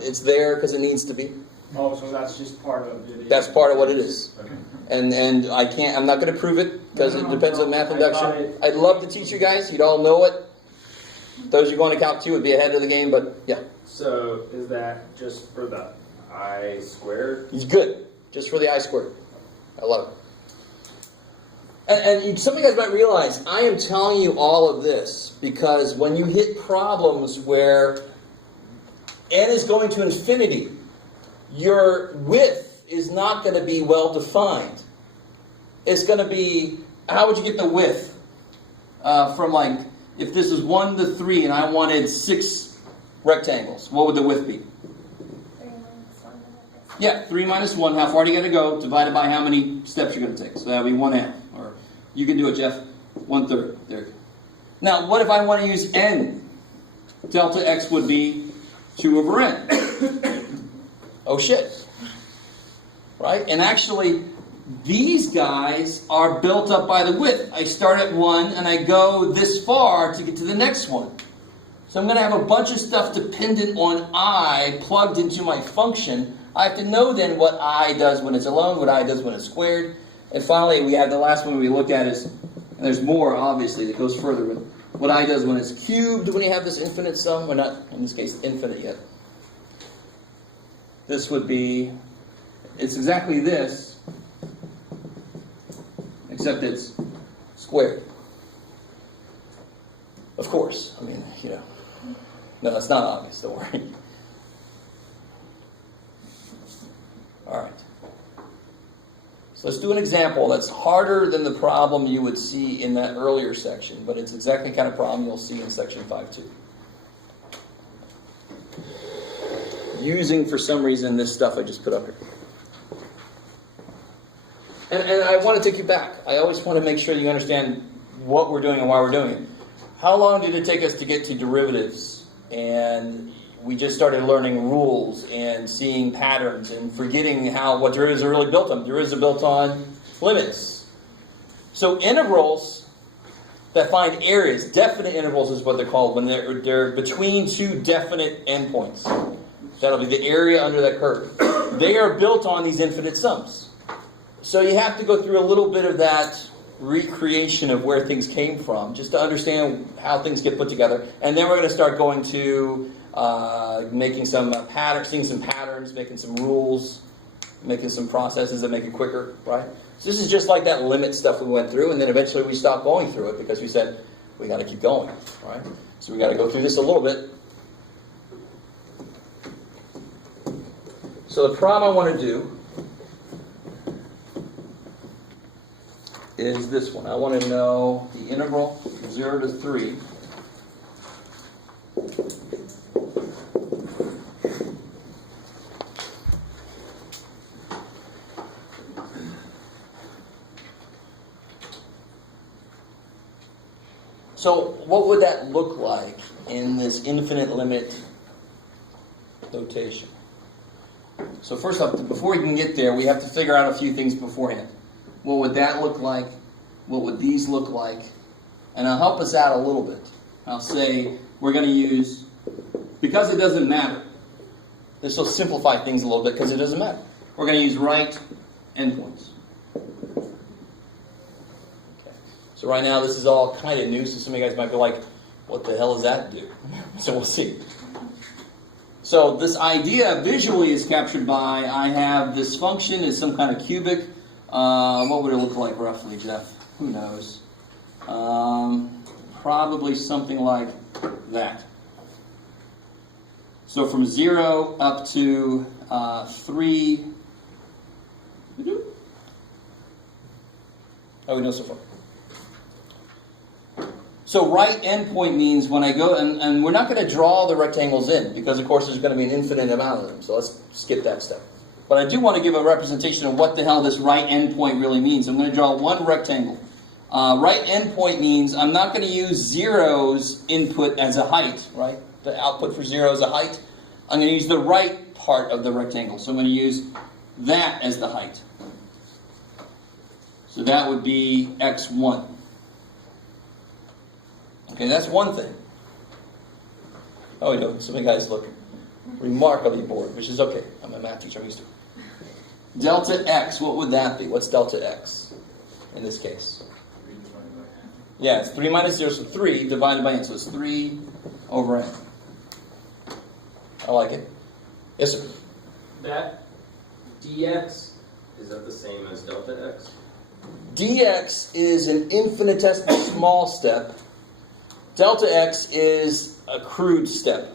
It's there because it needs to be. Oh, so that's just part of it. That's part of what it is. Okay. And I'm not going to prove it because it depends on math I induction. got it. I'd love to teach you guys. You'd all know it. Those who are going to Calc 2 would be ahead of the game, but yeah. So is that just for the I squared? He's good. Just for the I squared. I love it. And some of you guys might realize, I am telling you all of this because when you hit problems where n is going to infinity, your width is not going to be well defined. It's going to be, how would you get the width? From like, if this is 1 to 3 and I wanted 6 rectangles, what would the width be? 3 minus 1. Yeah, 3 minus 1. How far do you got to go divided by how many steps you're going to take? So that would be 1n. Or you can do it, Jeff. 1/3. There you go. Now, what if I want to use n? Delta x would be 2 over n. Oh shit. Right? And actually, these guys are built up by the width. I start at 1 and I go this far to get to the next one. So I'm going to have a bunch of stuff dependent on I plugged into my function. I have to know then what I does when it's alone, what I does when it's squared. And finally, we have the last one we looked at is, and there's more obviously that goes further, but what I does when it's cubed, when you have this infinite sum, or not in this case infinite yet. This would be, it's exactly this, except it's squared. Of course, I mean, you know. No, it's not obvious, don't worry. All right. So let's do an example that's harder than the problem you would see in that earlier section, but it's exactly the kind of problem you'll see in section 5.2. using, for some reason, this stuff I just put up here. And I want to take you back. I always want to make sure you understand what we're doing and why we're doing it. How long did it take us to get to derivatives? And we just started learning rules and seeing patterns and forgetting what derivatives are really built on. Derivatives are built on limits. So integrals that find areas, definite intervals is what they're called, when they're between two definite endpoints. That'll be the area under that curve. They are built on these infinite sums. So you have to go through a little bit of that recreation of where things came from, just to understand how things get put together. And then we're going to start going to making some patterns, seeing some patterns, making some rules, making some processes that make it quicker, right? So this is just like that limit stuff we went through, and then eventually we stopped going through it because we said, we got to keep going, right? So we got to go through this a little bit. So the problem I want to do is this one. I want to know the integral from 0 to 3. So what would that look like in this infinite limit notation? So first off, before we can get there, we have to figure out a few things beforehand. What would that look like? What would these look like? And I'll help us out a little bit. I'll say we're going to use, because it doesn't matter, this will simplify things a little bit because it doesn't matter. We're going to use right endpoints. So right now this is all kind of new, so some of you guys might be like, what the hell does that do? So we'll see. So this idea visually is captured by, I have this function is some kind of cubic. What would it look like roughly, Jeff? Who knows? Probably something like that. So from 0 up to 3. How we know so far? So right endpoint means when I go, and we're not going to draw the rectangles in, because of course there's going to be an infinite amount of them, so let's skip that step. But I do want to give a representation of what the hell this right endpoint really means. I'm going to draw one rectangle. Right endpoint means I'm not going to use 0's input as a height, right? The output for 0 is a height. I'm going to use the right part of the rectangle, so I'm going to use that as the height. So that would be x1. Okay, that's one thing. Oh, you know, some of you guys look remarkably bored, which is okay. I'm a math teacher, I'm used to it. Delta x, what would that be? What's delta x in this case? 3 divided by n. Yeah, it's 3 minus 0, so 3 divided by n. So it's 3 over n. I like it. Yes, sir? That dx, is that the same as delta x? Dx is an infinitesimal small step. Delta x is a crude step.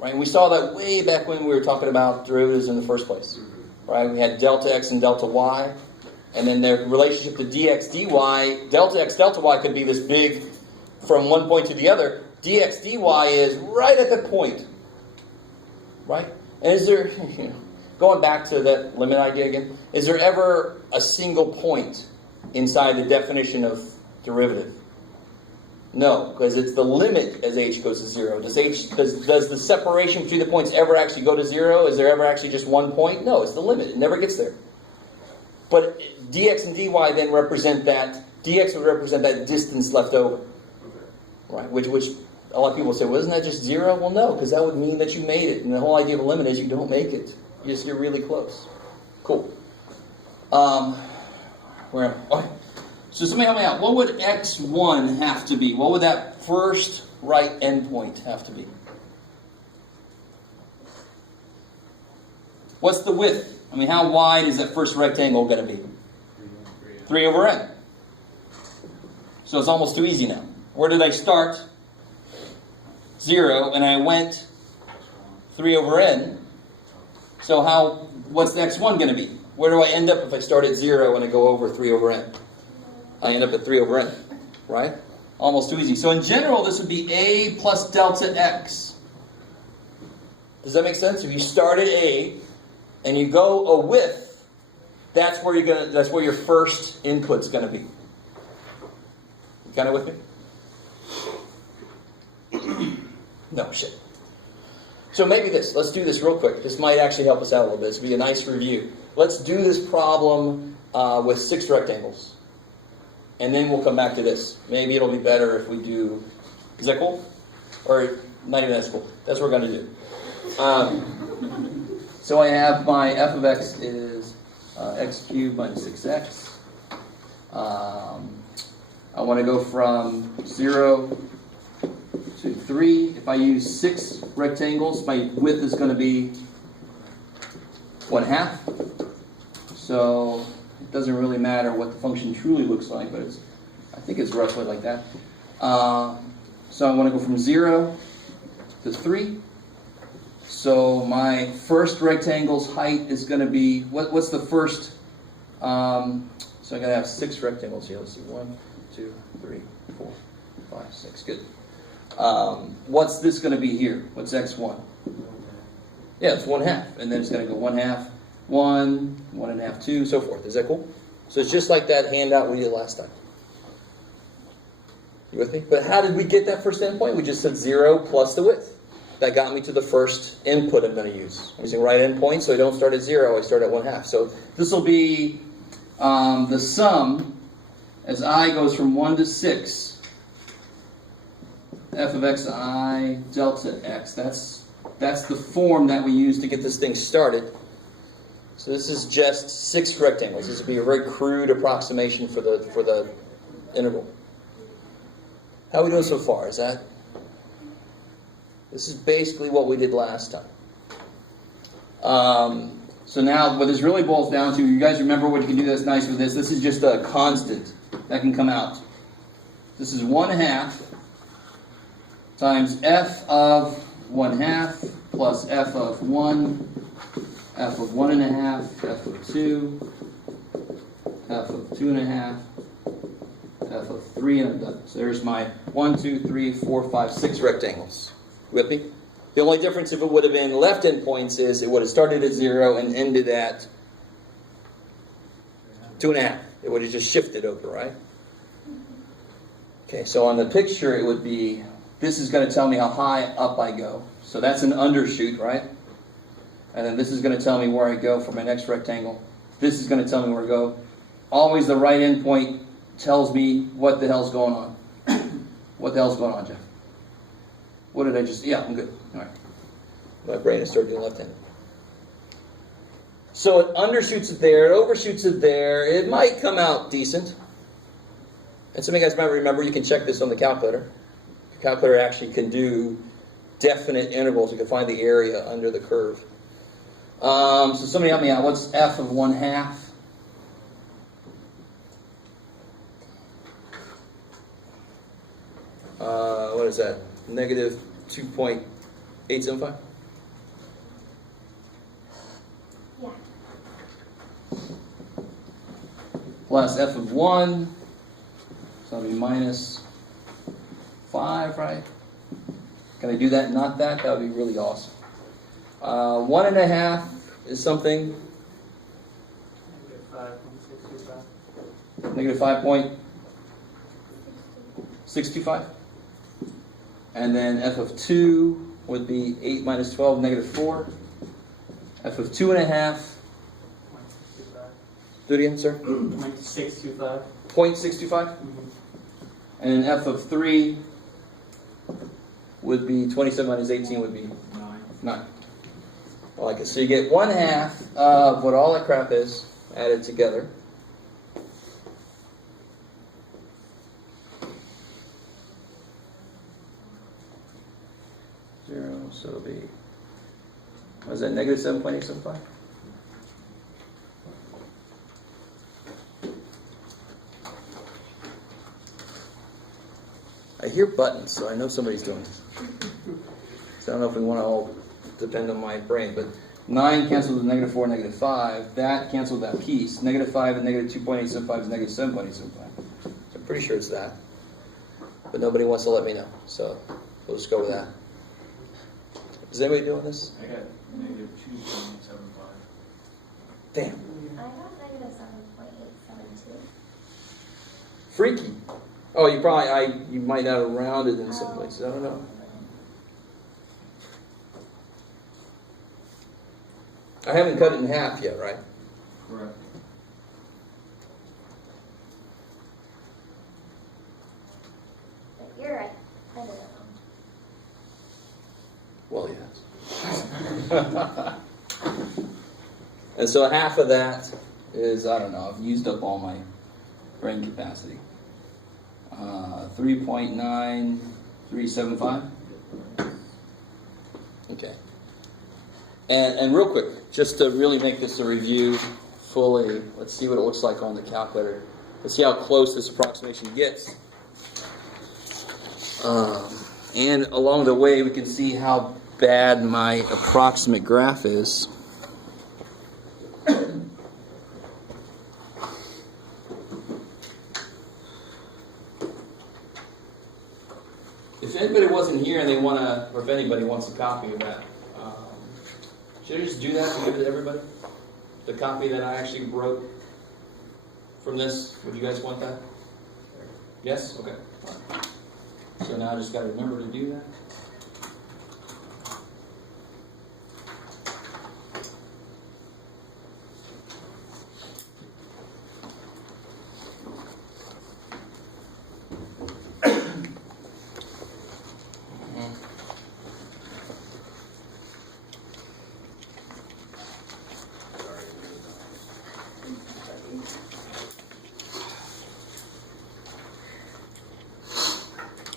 Right? And we saw that way back when we were talking about derivatives in the first place. Right? We had delta x and delta y. And then the relationship to dx, dy, delta x, delta y could be this big from one point to the other. Dx, dy is right at that point. Right? And is there, going back to that limit idea again, is there ever a single point inside the definition of derivative? No, because it's the limit as h goes to 0. Does the separation between the points ever actually go to 0? Is there ever actually just one point? No, it's the limit. It never gets there. But dx and dy then represent that. Dx would represent that distance left over. Right? Which a lot of people say, well, isn't that just 0? Well, no, because that would mean that you made it. And the whole idea of a limit is you don't make it. You're really close. Cool. Where am I? Okay. So somebody help me out. What would x1 have to be? What would that first right endpoint have to be? What's the width? I mean, how wide is that first rectangle going to be? 3 over n. So it's almost too easy now. Where did I start? 0, and I went 3 over n. So what's the x1 going to be? Where do I end up if I start at 0 and I go over 3 over n? I end up at 3 over n, right? Almost too easy. So in general, this would be a plus delta x. Does that make sense? If you start at A and you go a width, that's where your first input's gonna be. You kind of with me? No, shit. So maybe this. Let's do this real quick. This might actually help us out a little bit. This will be a nice review. Let's do this problem with 6 rectangles. And then we'll come back to this. Maybe it'll be better if we do... Is that cool? Or not even that's cool. That's what we're going to do. So I have my f of x is x cubed minus 6x. I want to go from 0 to 3. If I use 6 rectangles, my width is going to be 1/2. So it doesn't really matter what the function truly looks like, but I think it's roughly like that. So I want to go from 0 to 3. So my first rectangle's height is going to be, what's the first? So I'm going to have 6 rectangles here. Let's see, 1, 2, 3, 4, 5, 6. Good. What's this going to be here? What's x1? Yeah, it's 1/2. And then it's going to go 1/2, 1, 1.5, 2, so forth. Is that cool? So it's just like that handout we did last time. You with me? But how did we get that first endpoint? We just said 0 plus the width. That got me to the first input I'm going to use. I'm using right endpoint, so I don't start at 0, I start at 1/2. So this will be the sum as I goes from 1 to 6. F of xi delta x. That's the form that we use to get this thing started. So this is just 6 rectangles. This would be a very crude approximation for the integral. How are we doing so far? This is basically what we did last time. So now what this really boils down to, you guys remember what you can do that's nice with this? This is just a constant that can come out. This is 1/2 times f of 1/2 plus f of 1, f of 1.5, f of 2, f of 2.5, f of 3, and I'm done. So there's my 1, 2, 3, 4, 5, 6 rectangles. With me? The only difference if it would have been left endpoints is it would have started at 0 and ended at 2.5. It would have just shifted over, right? Okay, so on the picture it would be, this is going to tell me how high up I go. So that's an undershoot, right? And then this is going to tell me where I go for my next rectangle. This is going to tell me where I go. Always the right endpoint tells me what the hell's going on. What the hell's going on, Jeff? What did I just... Yeah, I'm good. All right. My brain is starting to left-handed. So it undershoots it there. It overshoots it there. It might come out decent. And some of you guys might remember, you can check this on the calculator. The calculator actually can do definite integrals. You can find the area under the curve. So somebody help me out. What's f of 1/2? What is that? Negative 2.875? Yeah. Plus f of 1. So that'll be minus 5, right? Can I do that and not that? That would be really awesome. 1.5 is something. Negative 5.625. And then f of 2 would be 8 minus 12, negative 4. F of 2.5. Do it again, sir. 0.625. 0.625. And then f of 3 would be 27 minus 18 would be 9. I like it. So you get 1/2 of what all that crap is added together. So it'll be, what is that, negative 7.875? I hear buttons, so I know somebody's doing this. So I don't know if we want to all depend on my brain, but 9 cancels with negative 4, negative 5. That cancels that piece. Negative 5 and negative 2.875 is negative 7.875. So I'm pretty sure it's that. But nobody wants to let me know, so we'll just go with that. Is anybody doing this? I got negative 2.875. Damn. I got negative 7.872. Freaky. Oh, you probably, you might not have rounded in some places. I don't know. I haven't cut it in half yet, right? Correct. But you're right. I did it wrong. Well, yes. And so half of that is, I don't know, I've used up all my brain capacity. 3.9375. Okay. And real quick, just to really make this a review fully, let's see what it looks like on the calculator. Let's see how close this approximation gets. And along the way, we can see how bad my approximate graph is. If anybody wasn't here and they want to, or if anybody wants a copy of that, should I just do that and give it to everybody? The copy that I actually wrote from this, would you guys want that? Yes? Okay. So now I just got to remember to do that.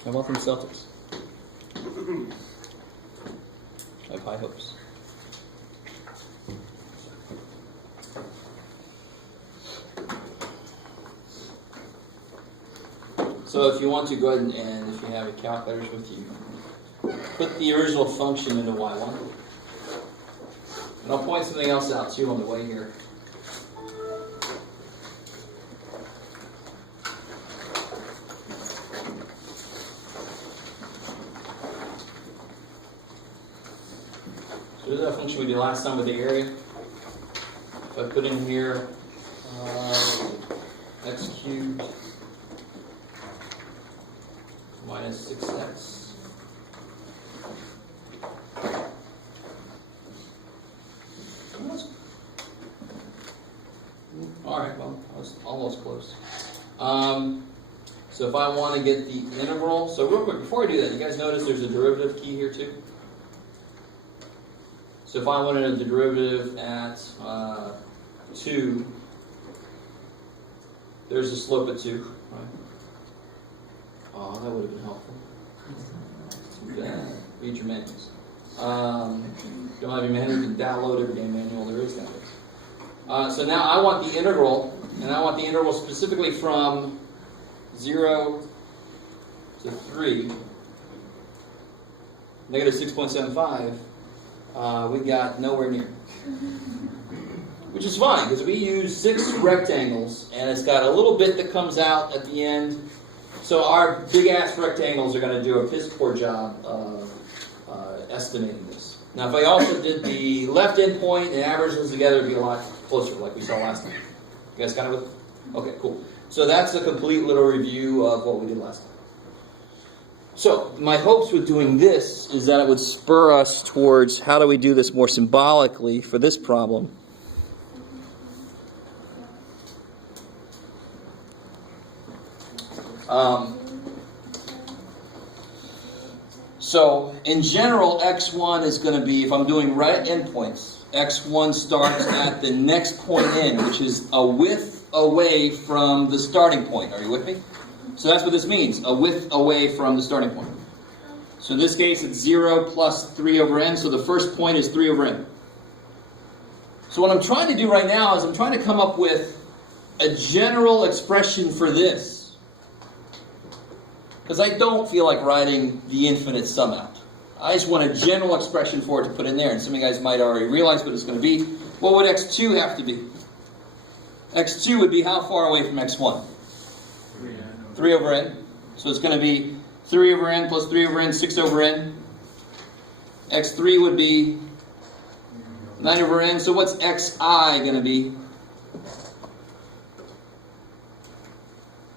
How about them Celtics? I have high hopes. So if you want to go ahead and if you have your calculators with you, put the original function into y1. And I'll point something else out too on the way here. So this is that function we did last time with the area. If I put in here x cubed minus 6x. Alright, well, I was almost close. So if I want to get the integral, so real quick, before I do that, you guys notice there's a derivative key here too? So if I wanted the derivative at 2, there's a slope at 2, right? Oh, that would have been helpful. Read your manuals. Don't have your manual, you can download every damn manual there is nowadays. So now I want the integral, and I want the integral specifically from 0 to 3, negative 6.75. We got nowhere near. Which is fine, because we use 6 rectangles, and it's got a little bit that comes out at the end. So our big-ass rectangles are going to do a piss-poor job of estimating this. Now, if I also did the left endpoint and average those together, it would be a lot closer, like we saw last time. You guys kind of with? Okay, cool. So that's a complete little review of what we did last time. So my hopes with doing this is that it would spur us towards how do we do this more symbolically for this problem. So in general, x1 is going to be, if I'm doing right endpoints, x1 starts at the next point in, which is a width away from the starting point. Are you with me? So that's what this means, a width away from the starting point. So in this case, it's 0 plus 3 over n, so the first point is 3 over n. So what I'm trying to do right now is I'm trying to come up with a general expression for this. Because I don't feel like writing the infinite sum out. I just want a general expression for it to put in there. And some of you guys might already realize what it's going to be. What would x2 have to be? x2 would be how far away from x1? 3 over n. So it's going to be 3 over n plus 3 over n, 6 over n. x3 would be 9 over n. So what's xi going to be?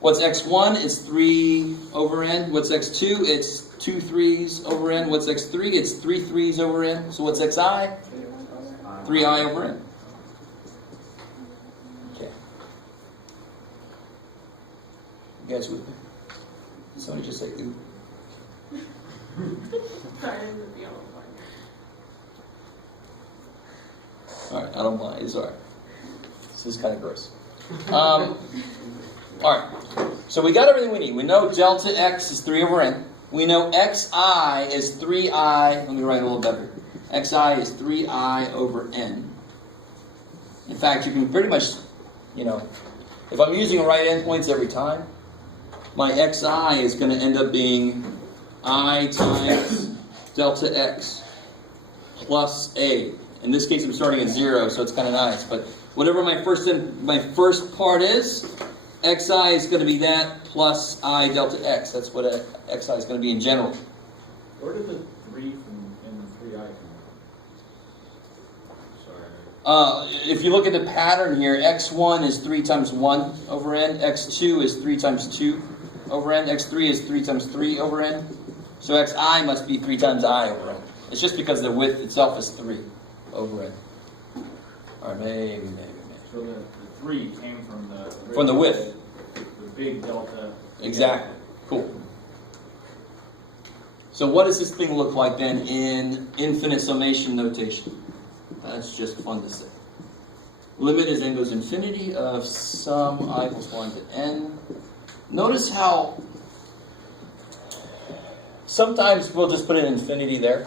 What's x1? It's 3 over n. What's x2? It's 2 3s over n. What's x3? It's 3 3s over n. So what's xi? 3i over n. Okay. You guys with me? Did somebody just say ooh? Alright, I don't mind. It's alright. This is kind of gross. Alright, so we got everything we need. We know delta x is 3 over n. We know xi is 3i. Let me write it a little better. Xi is 3i over n. In fact, you can pretty much, if I'm using right endpoints every time, my xi is going to end up being I times delta x plus a. In this case, I'm starting at 0, so it's kind of nice. But whatever my first part is, xi is going to be that plus I delta x. That's what xi is going to be in general. Where did the 3 in 3i come from? Sorry. If you look at the pattern here, x1 is 3 times 1 over n, x2 is 3 times 2 over n, x3 is 3 times 3 over n. So xi must be 3 times I over n. It's just because the width itself is 3 over n. Or maybe. So the 3 came from the width. The big delta. Exactly. Cool. So what does this thing look like then in infinite summation notation? That's just fun to say. Limit as n goes infinity of sum I equals 1 to n. Notice how sometimes we'll just put an infinity there.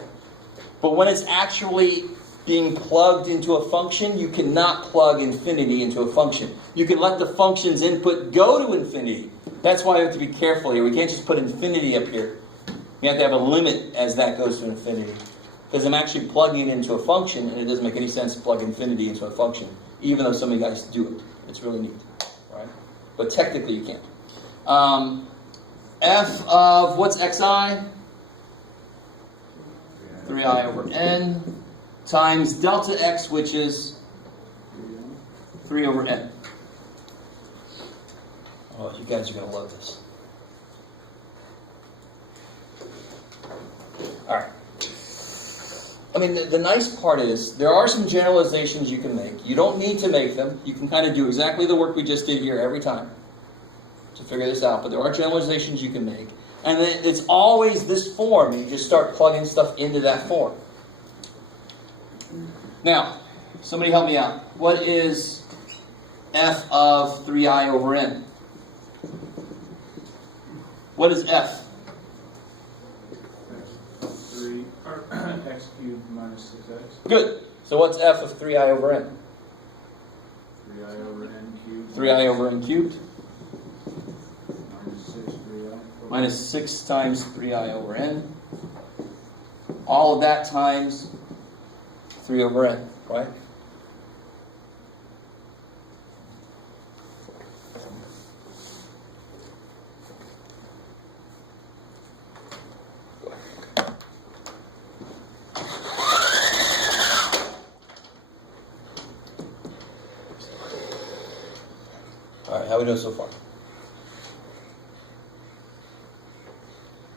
But when it's actually being plugged into a function, you cannot plug infinity into a function. You can let the function's input go to infinity. That's why we have to be careful here. We can't just put infinity up here. You have to have a limit as that goes to infinity. Because I'm actually plugging it into a function, and it doesn't make any sense to plug infinity into a function, even though some of you guys do it. It's really neat, right? But technically you can't. F of, what's xi? 3i over n times delta x, which is 3 over n. Oh, you guys are going to love this. All right. I mean, the nice part is there are some generalizations you can make. You don't need to make them. You can kind of do exactly the work we just did here every time to figure this out. But there are generalizations you can make. And it's always this form. You just start plugging stuff into that form. Now, somebody help me out. What is f of 3i over n? What is f? 3 or x cubed minus 6x. Good. So what's f of 3i over n? 3i over n cubed. 3i over n cubed. Minus 6 3i. Minus 6 times 3i over n. All of that times 3 over n, right? All right, how are we doing so far?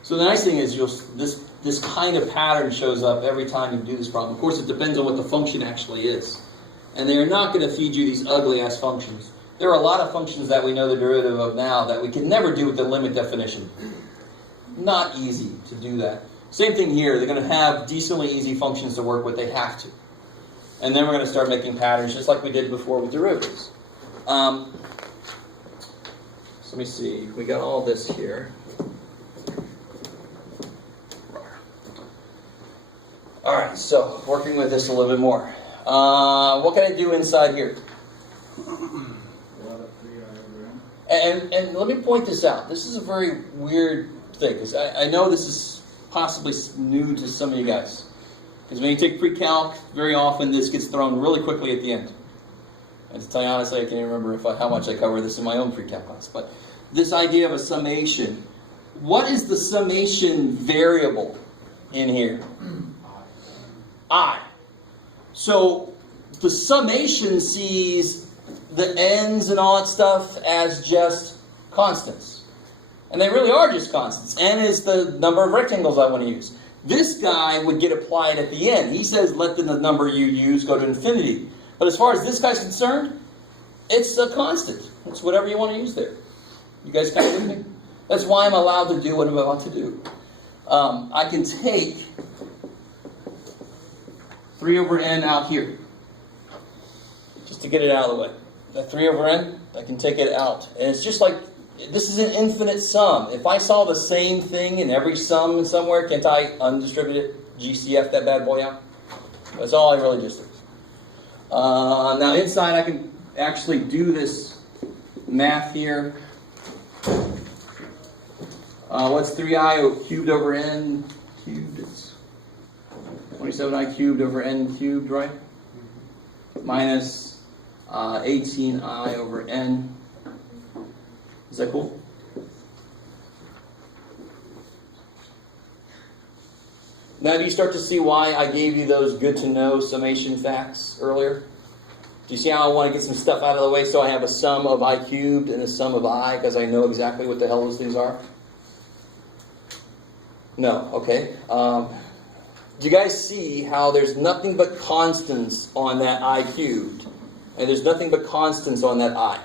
So the nice thing is this kind of pattern shows up every time you do this problem. Of course, it depends on what the function actually is. And they are not going to feed you these ugly-ass functions. There are a lot of functions that we know the derivative of now that we can never do with the limit definition. Not easy to do that. Same thing here. They're going to have decently easy functions to work with. They have to. And then we're going to start making patterns just like we did before with derivatives. So let me see. We got all this here. Alright, so working with this a little bit more. What can I do inside here? And let me point this out. This is a very weird thing, because I know this is possibly new to some of you guys. Because when you take pre-calc, very often this gets thrown really quickly at the end. And to tell you honestly, I can't even remember how much I covered this in my own pre-calc class. But this idea of a summation. What is the summation variable in here? I. So the summation sees the n's and all that stuff as just constants. And they really are just constants. N is the number of rectangles I want to use. This guy would get applied at the end. He says let the number you use go to infinity. But as far as this guy's concerned, it's a constant. It's whatever you want to use there. You guys kind of with me? That's why I'm allowed to do what I'm about to do. I can take 3 over n out here. Just to get it out of the way. That 3 over n, I can take it out. And it's just like, this is an infinite sum. If I saw the same thing in every sum somewhere, can't I undistribute it? GCF that bad boy out? That's all I really just did. Now inside I can actually do this math here. What's 3i cubed over n cubed? It's 27i cubed over n cubed, right? Minus 18i over n. Is that cool? Now do you start to see why I gave you those good to know summation facts earlier? Do you see how I want to get some stuff out of the way so I have a sum of I cubed and a sum of I because I know exactly what the hell those things are? No, okay. Do you guys see how there's nothing but constants on that I cubed and there's nothing but constants on that I?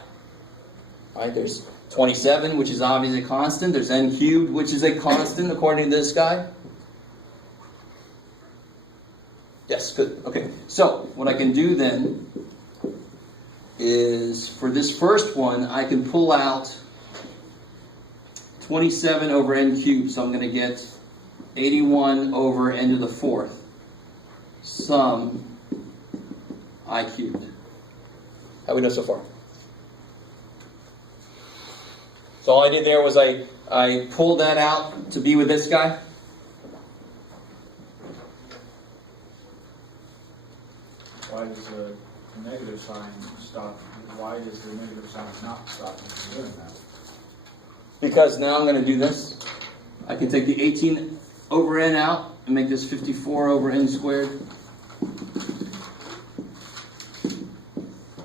Right? There's 27, which is obviously a constant. There's n cubed, which is a constant according to this guy. Yes, good. Okay. So, what I can do then is, for this first one, I can pull out 27 over n cubed. So I'm going to get 81 over n to the 4th. Sum I cubed. How we know so far? So all I did there was I pulled that out to be with this guy. Why does the negative sign stop? Why does the negative sign not stop me from doing that? Because now I'm going to do this. I can take the 18 over n out and make this 54 over n squared. All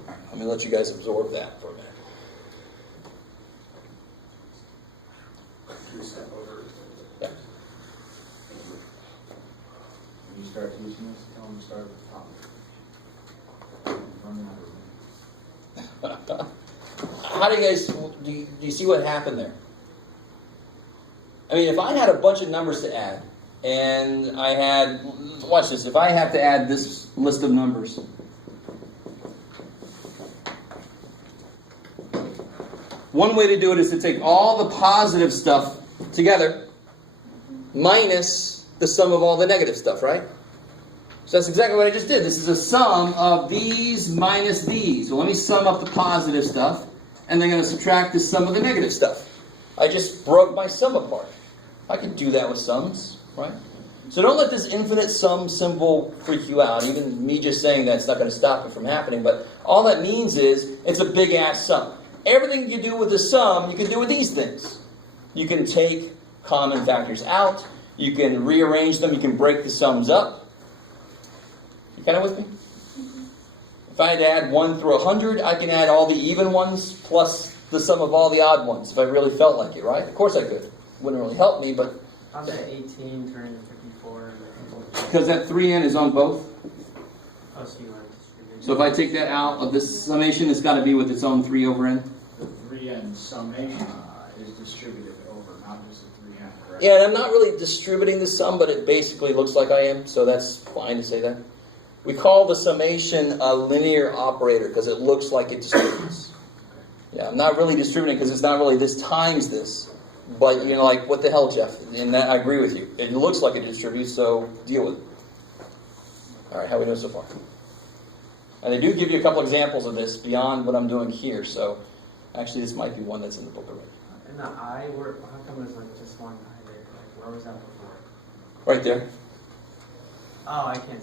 right, let me let you guys absorb that for a minute. Yeah. When you start teaching this, tell them to start at the top. How do you guys, do you see what happened there? I mean, if I had a bunch of numbers to add, and I had, watch this, if I have to add this list of numbers, one way to do it is to take all the positive stuff together, minus the sum of all the negative stuff, right? So that's exactly what I just did. This is a sum of these minus these. Well, let me sum up the positive stuff, and then I'm going to subtract the sum of the negative stuff. I just broke my sum apart. I can do that with sums, right? So don't let this infinite sum symbol freak you out. Even me just saying that's not going to stop it from happening, but all that means is it's a big-ass sum. Everything you do with the sum, you can do with these things. You can take common factors out. You can rearrange them. You can break the sums up. You kind of with me? If I had to add 1 through 100, I can add all the even ones plus the sum of all the odd ones if I really felt like it, right? Of course I could. Wouldn't really help me, but... How's that 18 turn into 54? Because that 3n is on both. Oh, so you want to distribute. So if I take that out of this summation, it's got to be with its own 3 over n. The 3n summation is distributed over, not just the 3n, correct? Yeah, and I'm not really distributing the sum, but it basically looks like I am, so that's fine to say that. We call the summation a linear operator because it looks like it distributes. Yeah, I'm not really distributing because it's not really this times this. But, you know, like, what the hell, Jeff? And that, I agree with you. It looks like it distributes, so deal with it. All right, how we know so far? And they do give you a couple examples of this beyond what I'm doing here, so actually this might be one that's in the book already. And the I, how come there's like just one I there? Like, where was that before? Right there. Oh, I can't.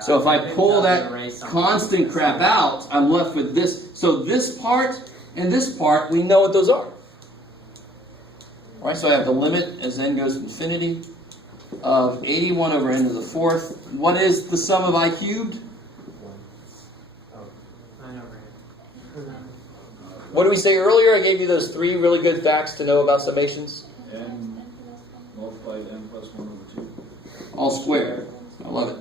So if I pull that constant crap out, I'm left with this. So this part and this part, we know what those are. All right, so I have the limit as n goes to infinity of 81 over n to the fourth. What is the sum of I cubed? 9 over 8. What did we say earlier? I gave you those 3 really good facts to know about summations. N multiplied n plus 1 over 2. All squared. I love it.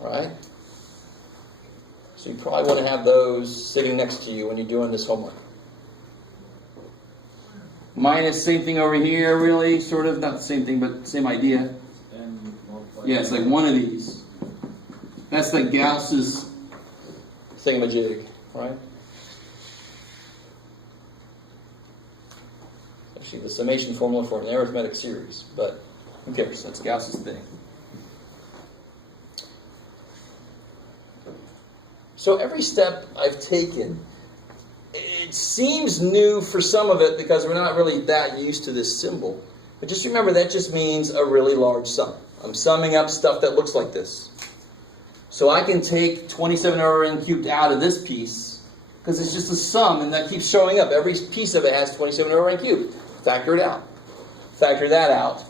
All right. So you probably want to have those sitting next to you when you're doing this homework. Minus, same thing over here, really. Sort of, not the same thing, but same idea. N multiplied. Yeah, it's like one of these. That's like Gauss's thingamajig, right? Actually, the summation formula for an arithmetic series, but who cares? That's Gauss's thing. So every step I've taken, it seems new for some of it because we're not really that used to this symbol. But just remember, that just means a really large sum. I'm summing up stuff that looks like this. So I can take 27 over n cubed out of this piece because it's just a sum and that keeps showing up. Every piece of it has 27 over n cubed. Factor it out. Factor that out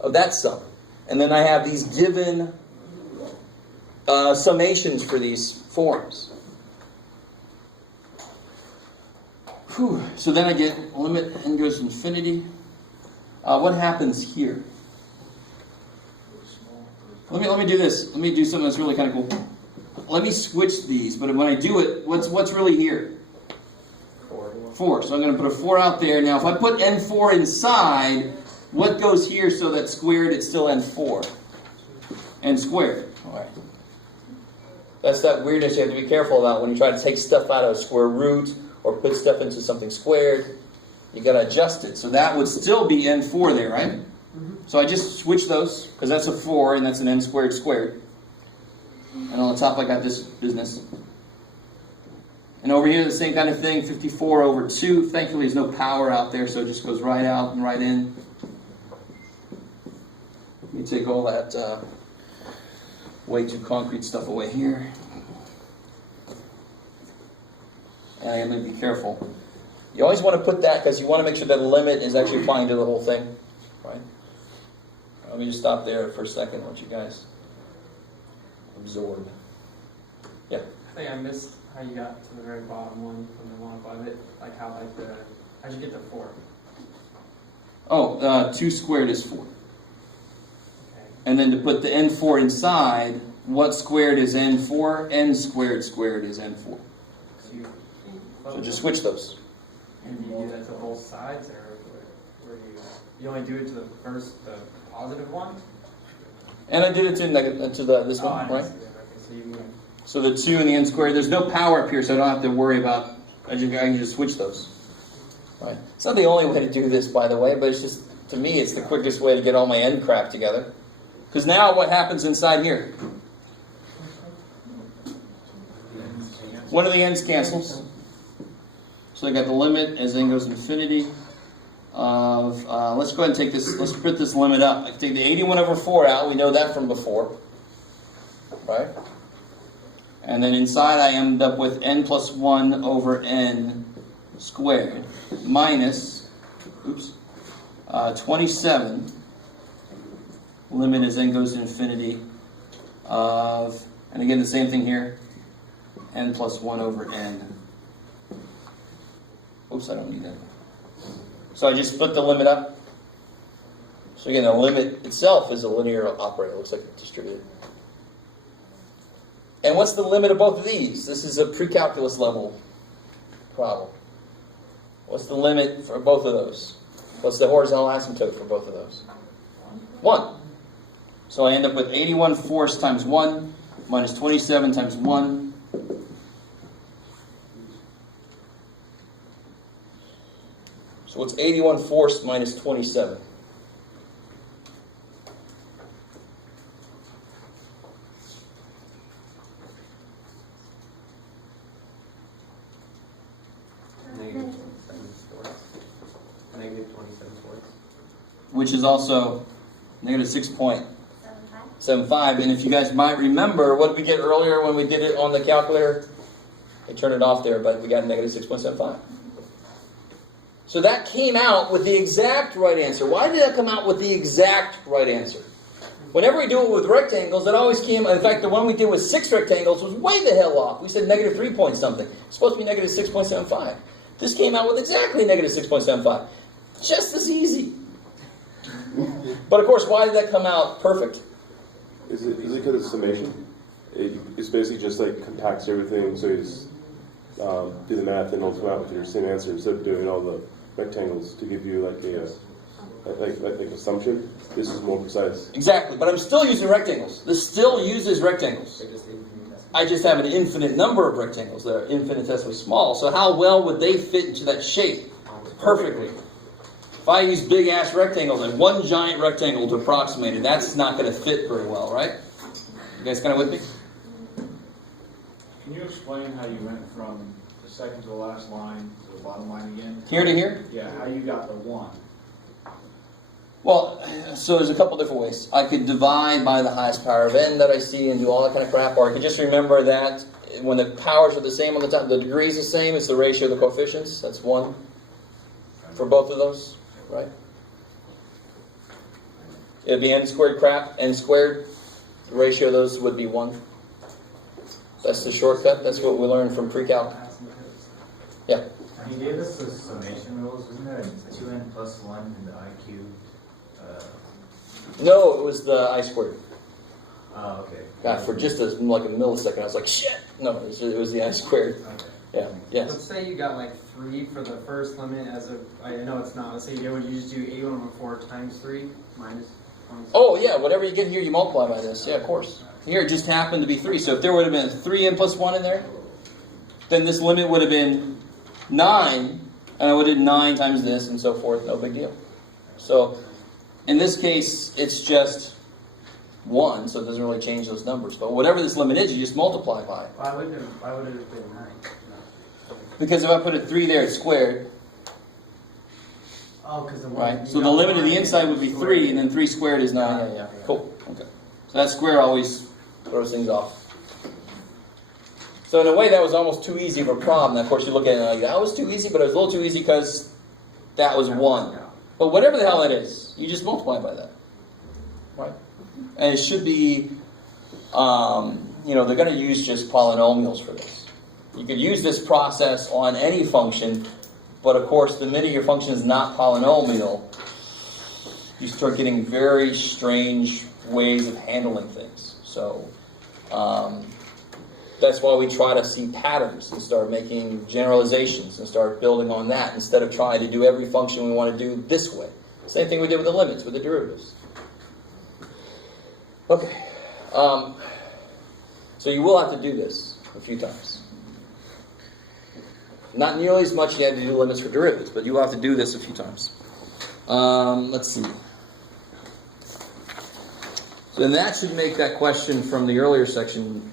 of that sum. And then I have these given summations for these forms. Whew. So then I get limit n goes to infinity. What happens here? Let me do this. Let me do something that's really kind of cool. Let me switch these, but when I do it, what's really here? 4. So I'm going to put a 4 out there. Now if I put n4 inside, what goes here so that squared it's still n4? N squared. All right. That's that weirdness you have to be careful about when you try to take stuff out of a square root or put stuff into something squared. You got to adjust it. So that would still be n4 there, right? Mm-hmm. So I just switch those because that's a 4 and that's an n squared squared. And on the top I got this business. And over here the same kind of thing, 54 over 2. Thankfully there's no power out there, so it just goes right out and right in. Let me take all that way too concrete stuff away here. And I gotta be careful. You always want to put that because you want to make sure that the limit is actually applying to the whole thing. Right? Let me just stop there for a second, let you guys absorb. Yeah. I think I missed how you got to the very bottom one from the one above it. Like how how'd you get to 4? Oh, 2 squared is 4. Okay. And then to put the n4 inside, what squared is n4? N squared squared is n4. So just switch those. And do you do that to both sides, or where do you only do it to the positive one? And I did it to this one, right? Okay, so you can, So the 2 and the n squared, there's no power up here, so I don't have to worry about, I can just switch those. Right? It's not the only way to do this, by the way, but it's just, to me, it's the quickest way to get all my n crap together. Because now what happens inside here? One of the n's cancels. So I got the limit as n goes to infinity of, let's go ahead and take this, let's put this limit up. I can take the 81 over 4 out, we know that from before. Right? And then inside I end up with n plus 1 over n squared minus, 27, limit as n goes to infinity of, and again the same thing here, n plus 1 over n. Oops, I don't need that. So I just split the limit up. So again, the limit itself is a linear operator. It looks like it's distributed. And what's the limit of both of these? This is a pre-calculus level problem. What's the limit for both of those? What's the horizontal asymptote for both of those? 1. So I end up with 81 fourths times 1 minus 27 times 1. So it's 81 fourths minus 27. negative 27 fourths. Which is also negative 6.75. And if you guys might remember, what did we get earlier when we did it on the calculator? I turned it off there, but we got negative 6.75. So that came out with the exact right answer. Why did that come out with the exact right answer? Whenever we do it with rectangles, it always came, in fact, the one we did with 6 rectangles was way the hell off. We said negative 3 point something. It's supposed to be negative 6.75. This came out with exactly negative 6.75. Just as easy. But of course, why did that come out perfect? Is it because it's summation? It's basically just like compacts everything, so you just do the math and it'll come out with your same answer instead of doing all the rectangles to give you like a like assumption. This is more precise. Exactly, but I'm still using rectangles. This still uses rectangles. I just have an infinite number of rectangles that are infinitesimally small. So how well would they fit into that shape? Perfectly. If I use big ass rectangles and one giant rectangle to approximate it, that's not going to fit very well, right? You guys kind of with me? Can you explain how you went from the second to the last line to the bottom line again? Here to here? Yeah, how you got the 1. Well, so there's a couple different ways. I could divide by the highest power of n that I see and do all that kind of crap, or I could just remember that when the powers are the same on the top, the degree is the same, it's the ratio of the coefficients. That's 1 for both of those, right? It would be n squared crap, n squared. The ratio of those would be 1. That's the shortcut. That's what we learned from pre-calc. Yeah. You gave us the summation rules. Wasn't there a 2n plus 1 in the I cubed? No, it was the I squared. Oh, okay. God, for just like a millisecond, I was like, shit! No, it was the I squared. Okay. Yeah, yes. Let's say you got like 3 for the first limit as a, I know it's not, let's say you just do a1/4 times 3 minus 27. Oh, yeah, whatever you get here, you multiply by this. Yeah, of course. Here, it just happened to be 3. So if there would have been 3n plus 1 in there, then this limit would have been 9, and I would have did 9 times this, and so forth. No big deal. So in this case, it's just 1, so it doesn't really change those numbers. But whatever this limit is, you just multiply by it. Why would it have been 9? Because if I put a 3 there, it's squared, Oh, because the right? So the limit of the inside would be 3, and then 3 squared is 9. Yeah. Cool. Okay. So that square always throws things off. So in a way, that was almost too easy of a problem. Now, of course, you look at it and like, that was too easy, but it was a little too easy because that was 1. But whatever the hell that is, you just multiply by that. Right? And it should be, they're going to use just polynomials for this. You could use this process on any function, but of course, the minute your function is not polynomial, you start getting very strange ways of handling things. So that's why we try to see patterns and start making generalizations and start building on that instead of trying to do every function we want to do this way. Same thing we did with the limits, with the derivatives. Okay. So you will have to do this a few times. Not nearly as much as you had to do limits for derivatives, but you will have to do this a few times. Let's see. So then that should make that question from the earlier section,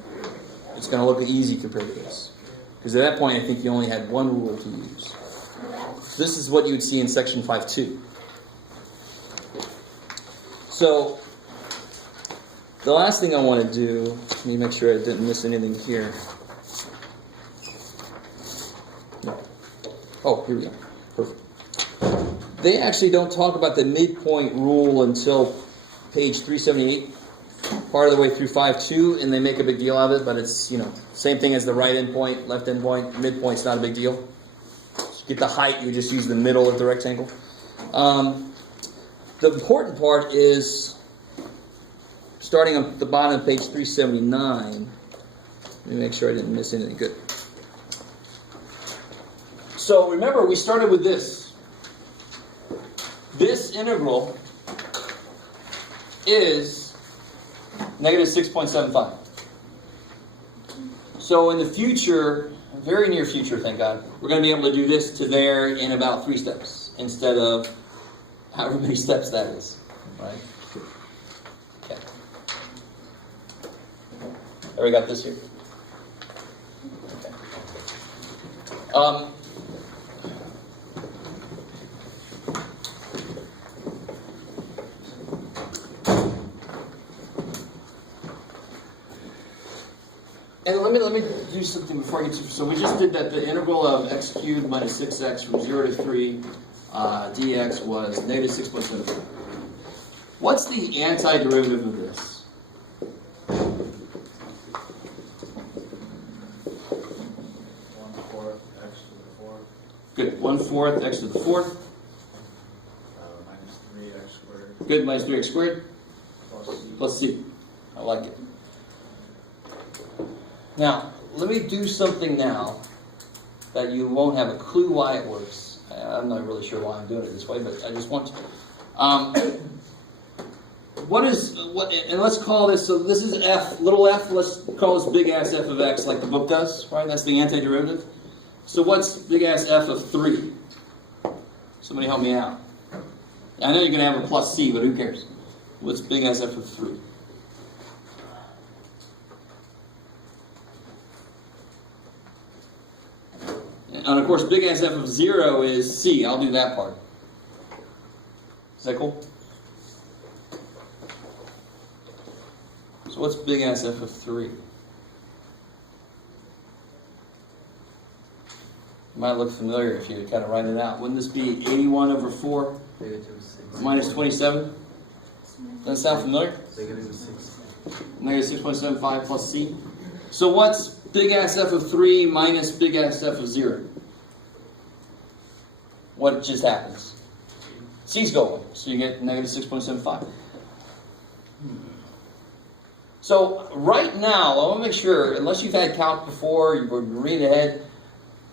it's going to look easy compared to this. Because at that point, I think you only had one rule to use. This is what you would see in section 5.2. So, the last thing I want to do, let me make sure I didn't miss anything here. No. Oh, here we go. Perfect. They actually don't talk about the midpoint rule until page 378, part of the way through 5.2, and they make a big deal of it, but it's, same thing as the right endpoint, left endpoint, midpoint's not a big deal. To get the height, you just use the middle of the rectangle. The important part is, starting on the bottom of page 379, let me make sure I didn't miss anything good. So remember, we started with this. This integral is negative 6.75. So in the future, very near future, thank God, we're going to be able to do this to there in about 3 steps instead of however many steps that is, right? Okay. There we got this here. Okay. And let me do something before I get to. So we just did that the integral of x cubed minus 6x from 0 to 3 dx was negative 6.75. What's the antiderivative of this? 1/4 x to the 4th, Good. 1/4 x to the 4th. minus 3x squared Good. Minus 3x squared plus c. plus c. I like it. Now, let me do something now that you won't have a clue why it works. I'm not really sure why I'm doing it this way, but I just want to. And let's call this, so this is f, little f, let's call this big ass f of x like the book does, right? That's the antiderivative. So what's big ass f of 3? Somebody help me out. I know you're going to have a plus c, but who cares? What's big ass f of 3? And of course, big ass f of 0 is c. I'll do that part. Is that cool? So what's big ass f of 3? It might look familiar if you kind of write it out. Wouldn't this be 81 over 4 Negative 6. minus 27? Doesn't sound familiar? Negative 6. Negative 6.75 plus c. So what's big ass f of 3 minus big ass f of 0? What just happens? C's going, so you get negative 6.75. So right now, I want to make sure, unless you've had calc before, you would read ahead,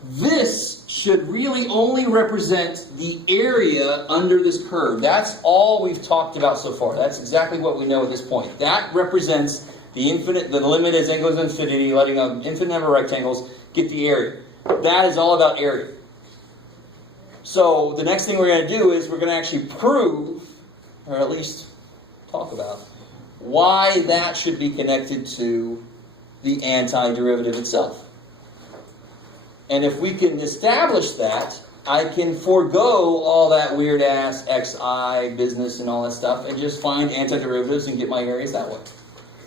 this should really only represent the area under this curve. That's all we've talked about so far. That's exactly what we know at this point. That represents the limit as n goes to infinity, letting an infinite number of rectangles get the area. That is all about area. So the next thing we're going to do is we're going to actually prove, or at least talk about, why that should be connected to the antiderivative itself. And if we can establish that, I can forego all that weird-ass xi business and all that stuff and just find antiderivatives and get my areas that way.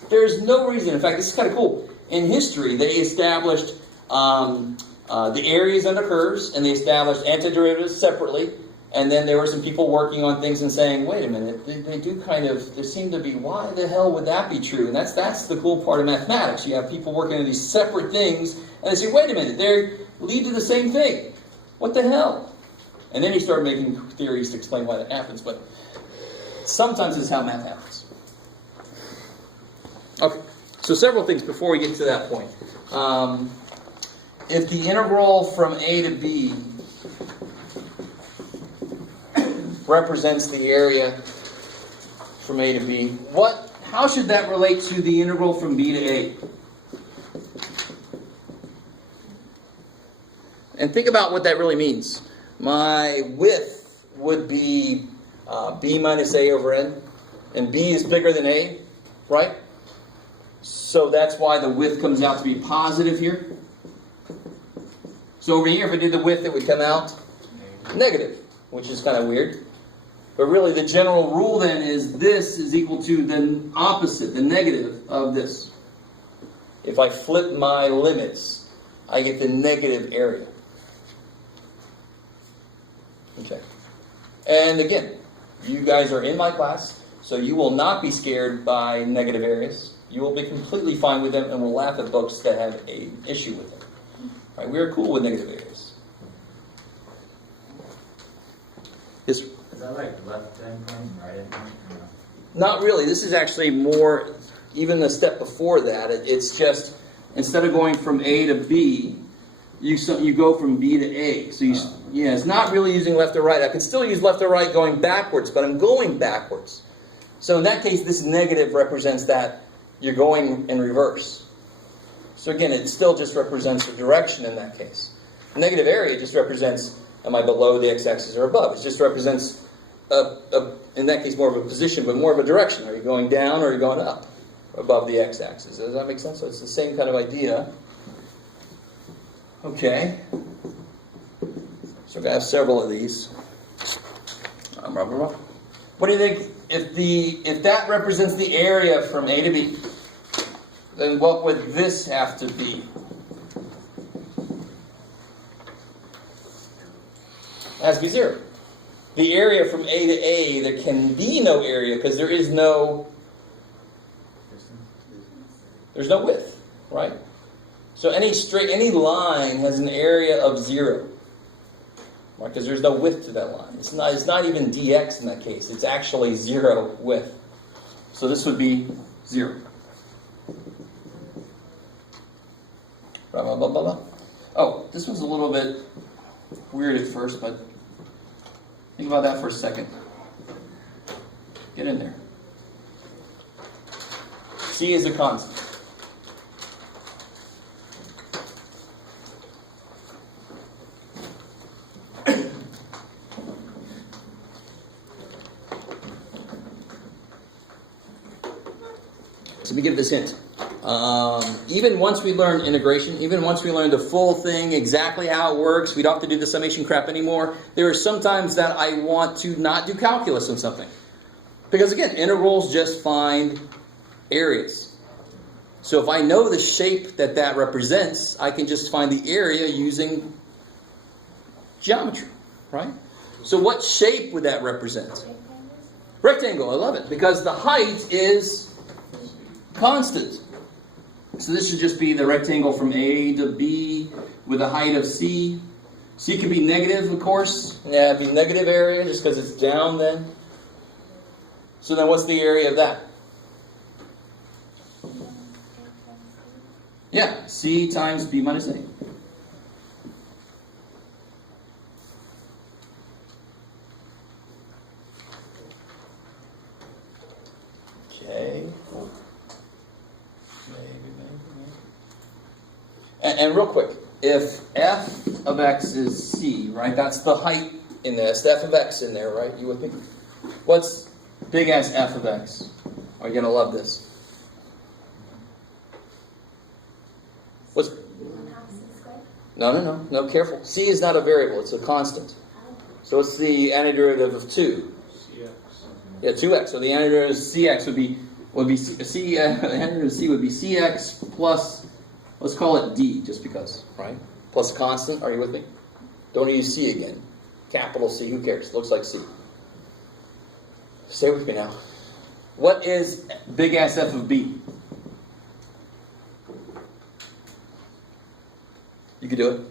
There's no reason. In fact, this is kind of cool. In history, they established the areas under curves, and they established antiderivatives separately. And then there were some people working on things and saying, wait a minute, they do kind of, there seem to be, why the hell would that be true? And that's the cool part of mathematics. You have people working on these separate things, and they say, wait a minute, they lead to the same thing. What the hell? And then you start making theories to explain why that happens, but sometimes it's how math happens. Okay, so several things before we get to that point. If the integral from a to b represents the area from a to b, how should that relate to the integral from b to a? And think about what that really means. My width would be b minus a over n, and b is bigger than a, right? So that's why the width comes out to be positive here. So over here, if I did the width, it would come out negative, which is kind of weird. But really, the general rule then is this is equal to the opposite, the negative of this. If I flip my limits, I get the negative area. Okay. And again, you guys are in my class, so you will not be scared by negative areas. You will be completely fine with them and will laugh at books that have an issue with them. Right? We are cool with negative areas. Yes, sir? Is that like left endpoint, right endpoint? Not really. This is actually more, even the step before that. It's just, instead of going from A to B, you go from B to A. So it's not really using left or right. I can still use left or right going backwards, but I'm going backwards. So in that case, this negative represents that you're going in reverse. So again, it still just represents the direction in that case. Negative area just represents, am I below the x-axis or above? It just represents, in that case, more of a position, but more of a direction. Are you going down or are you going up above the x-axis? Does that make sense? So it's the same kind of idea. Okay. So we're going to have several of these. What do you think? If that represents the area from A to B, then what would this have to be? It has to be 0. the area from A to A, there can be no area because there's no width, right? So any line has an area of 0, right? Because there's no width to that line. It's not even dx in that case. It's actually 0 width. So this would be 0. Blah, blah, blah, blah, blah. Oh, this one's a little bit weird at first, but think about that for a second. Get in there. C is a constant. So let me give this hint. Even once we learn integration, even once we learn the full thing, exactly how it works, we don't have to do the summation crap anymore. There are some times that I want to not do calculus on something. Because again, integrals just find areas. So if I know the shape that represents, I can just find the area using geometry, right? So what shape would that represent? Rectangle, I love it. Because the height is constant. So this should just be the rectangle from A to B with a height of C. C could be negative, of course. Yeah, it'd be negative area just because it's down then. So then what's the area of that? Yeah, C times B minus A. Okay. And real quick, if f of x is c, right, that's the height in this, the f of x in there, right? You with me? What's big ass f of x? Are you going to love this? What's... No, careful. C is not a variable, it's a constant. So what's the antiderivative of 2? CX. Yeah, 2x. So the antiderivative of cx would be the antiderivative of c would be cx plus, let's call it d, just because, right? Plus a constant. Are you with me? Don't use c again. Capital C. Who cares? Looks like c. Stay with me now. What is big ass f of b? You could do it.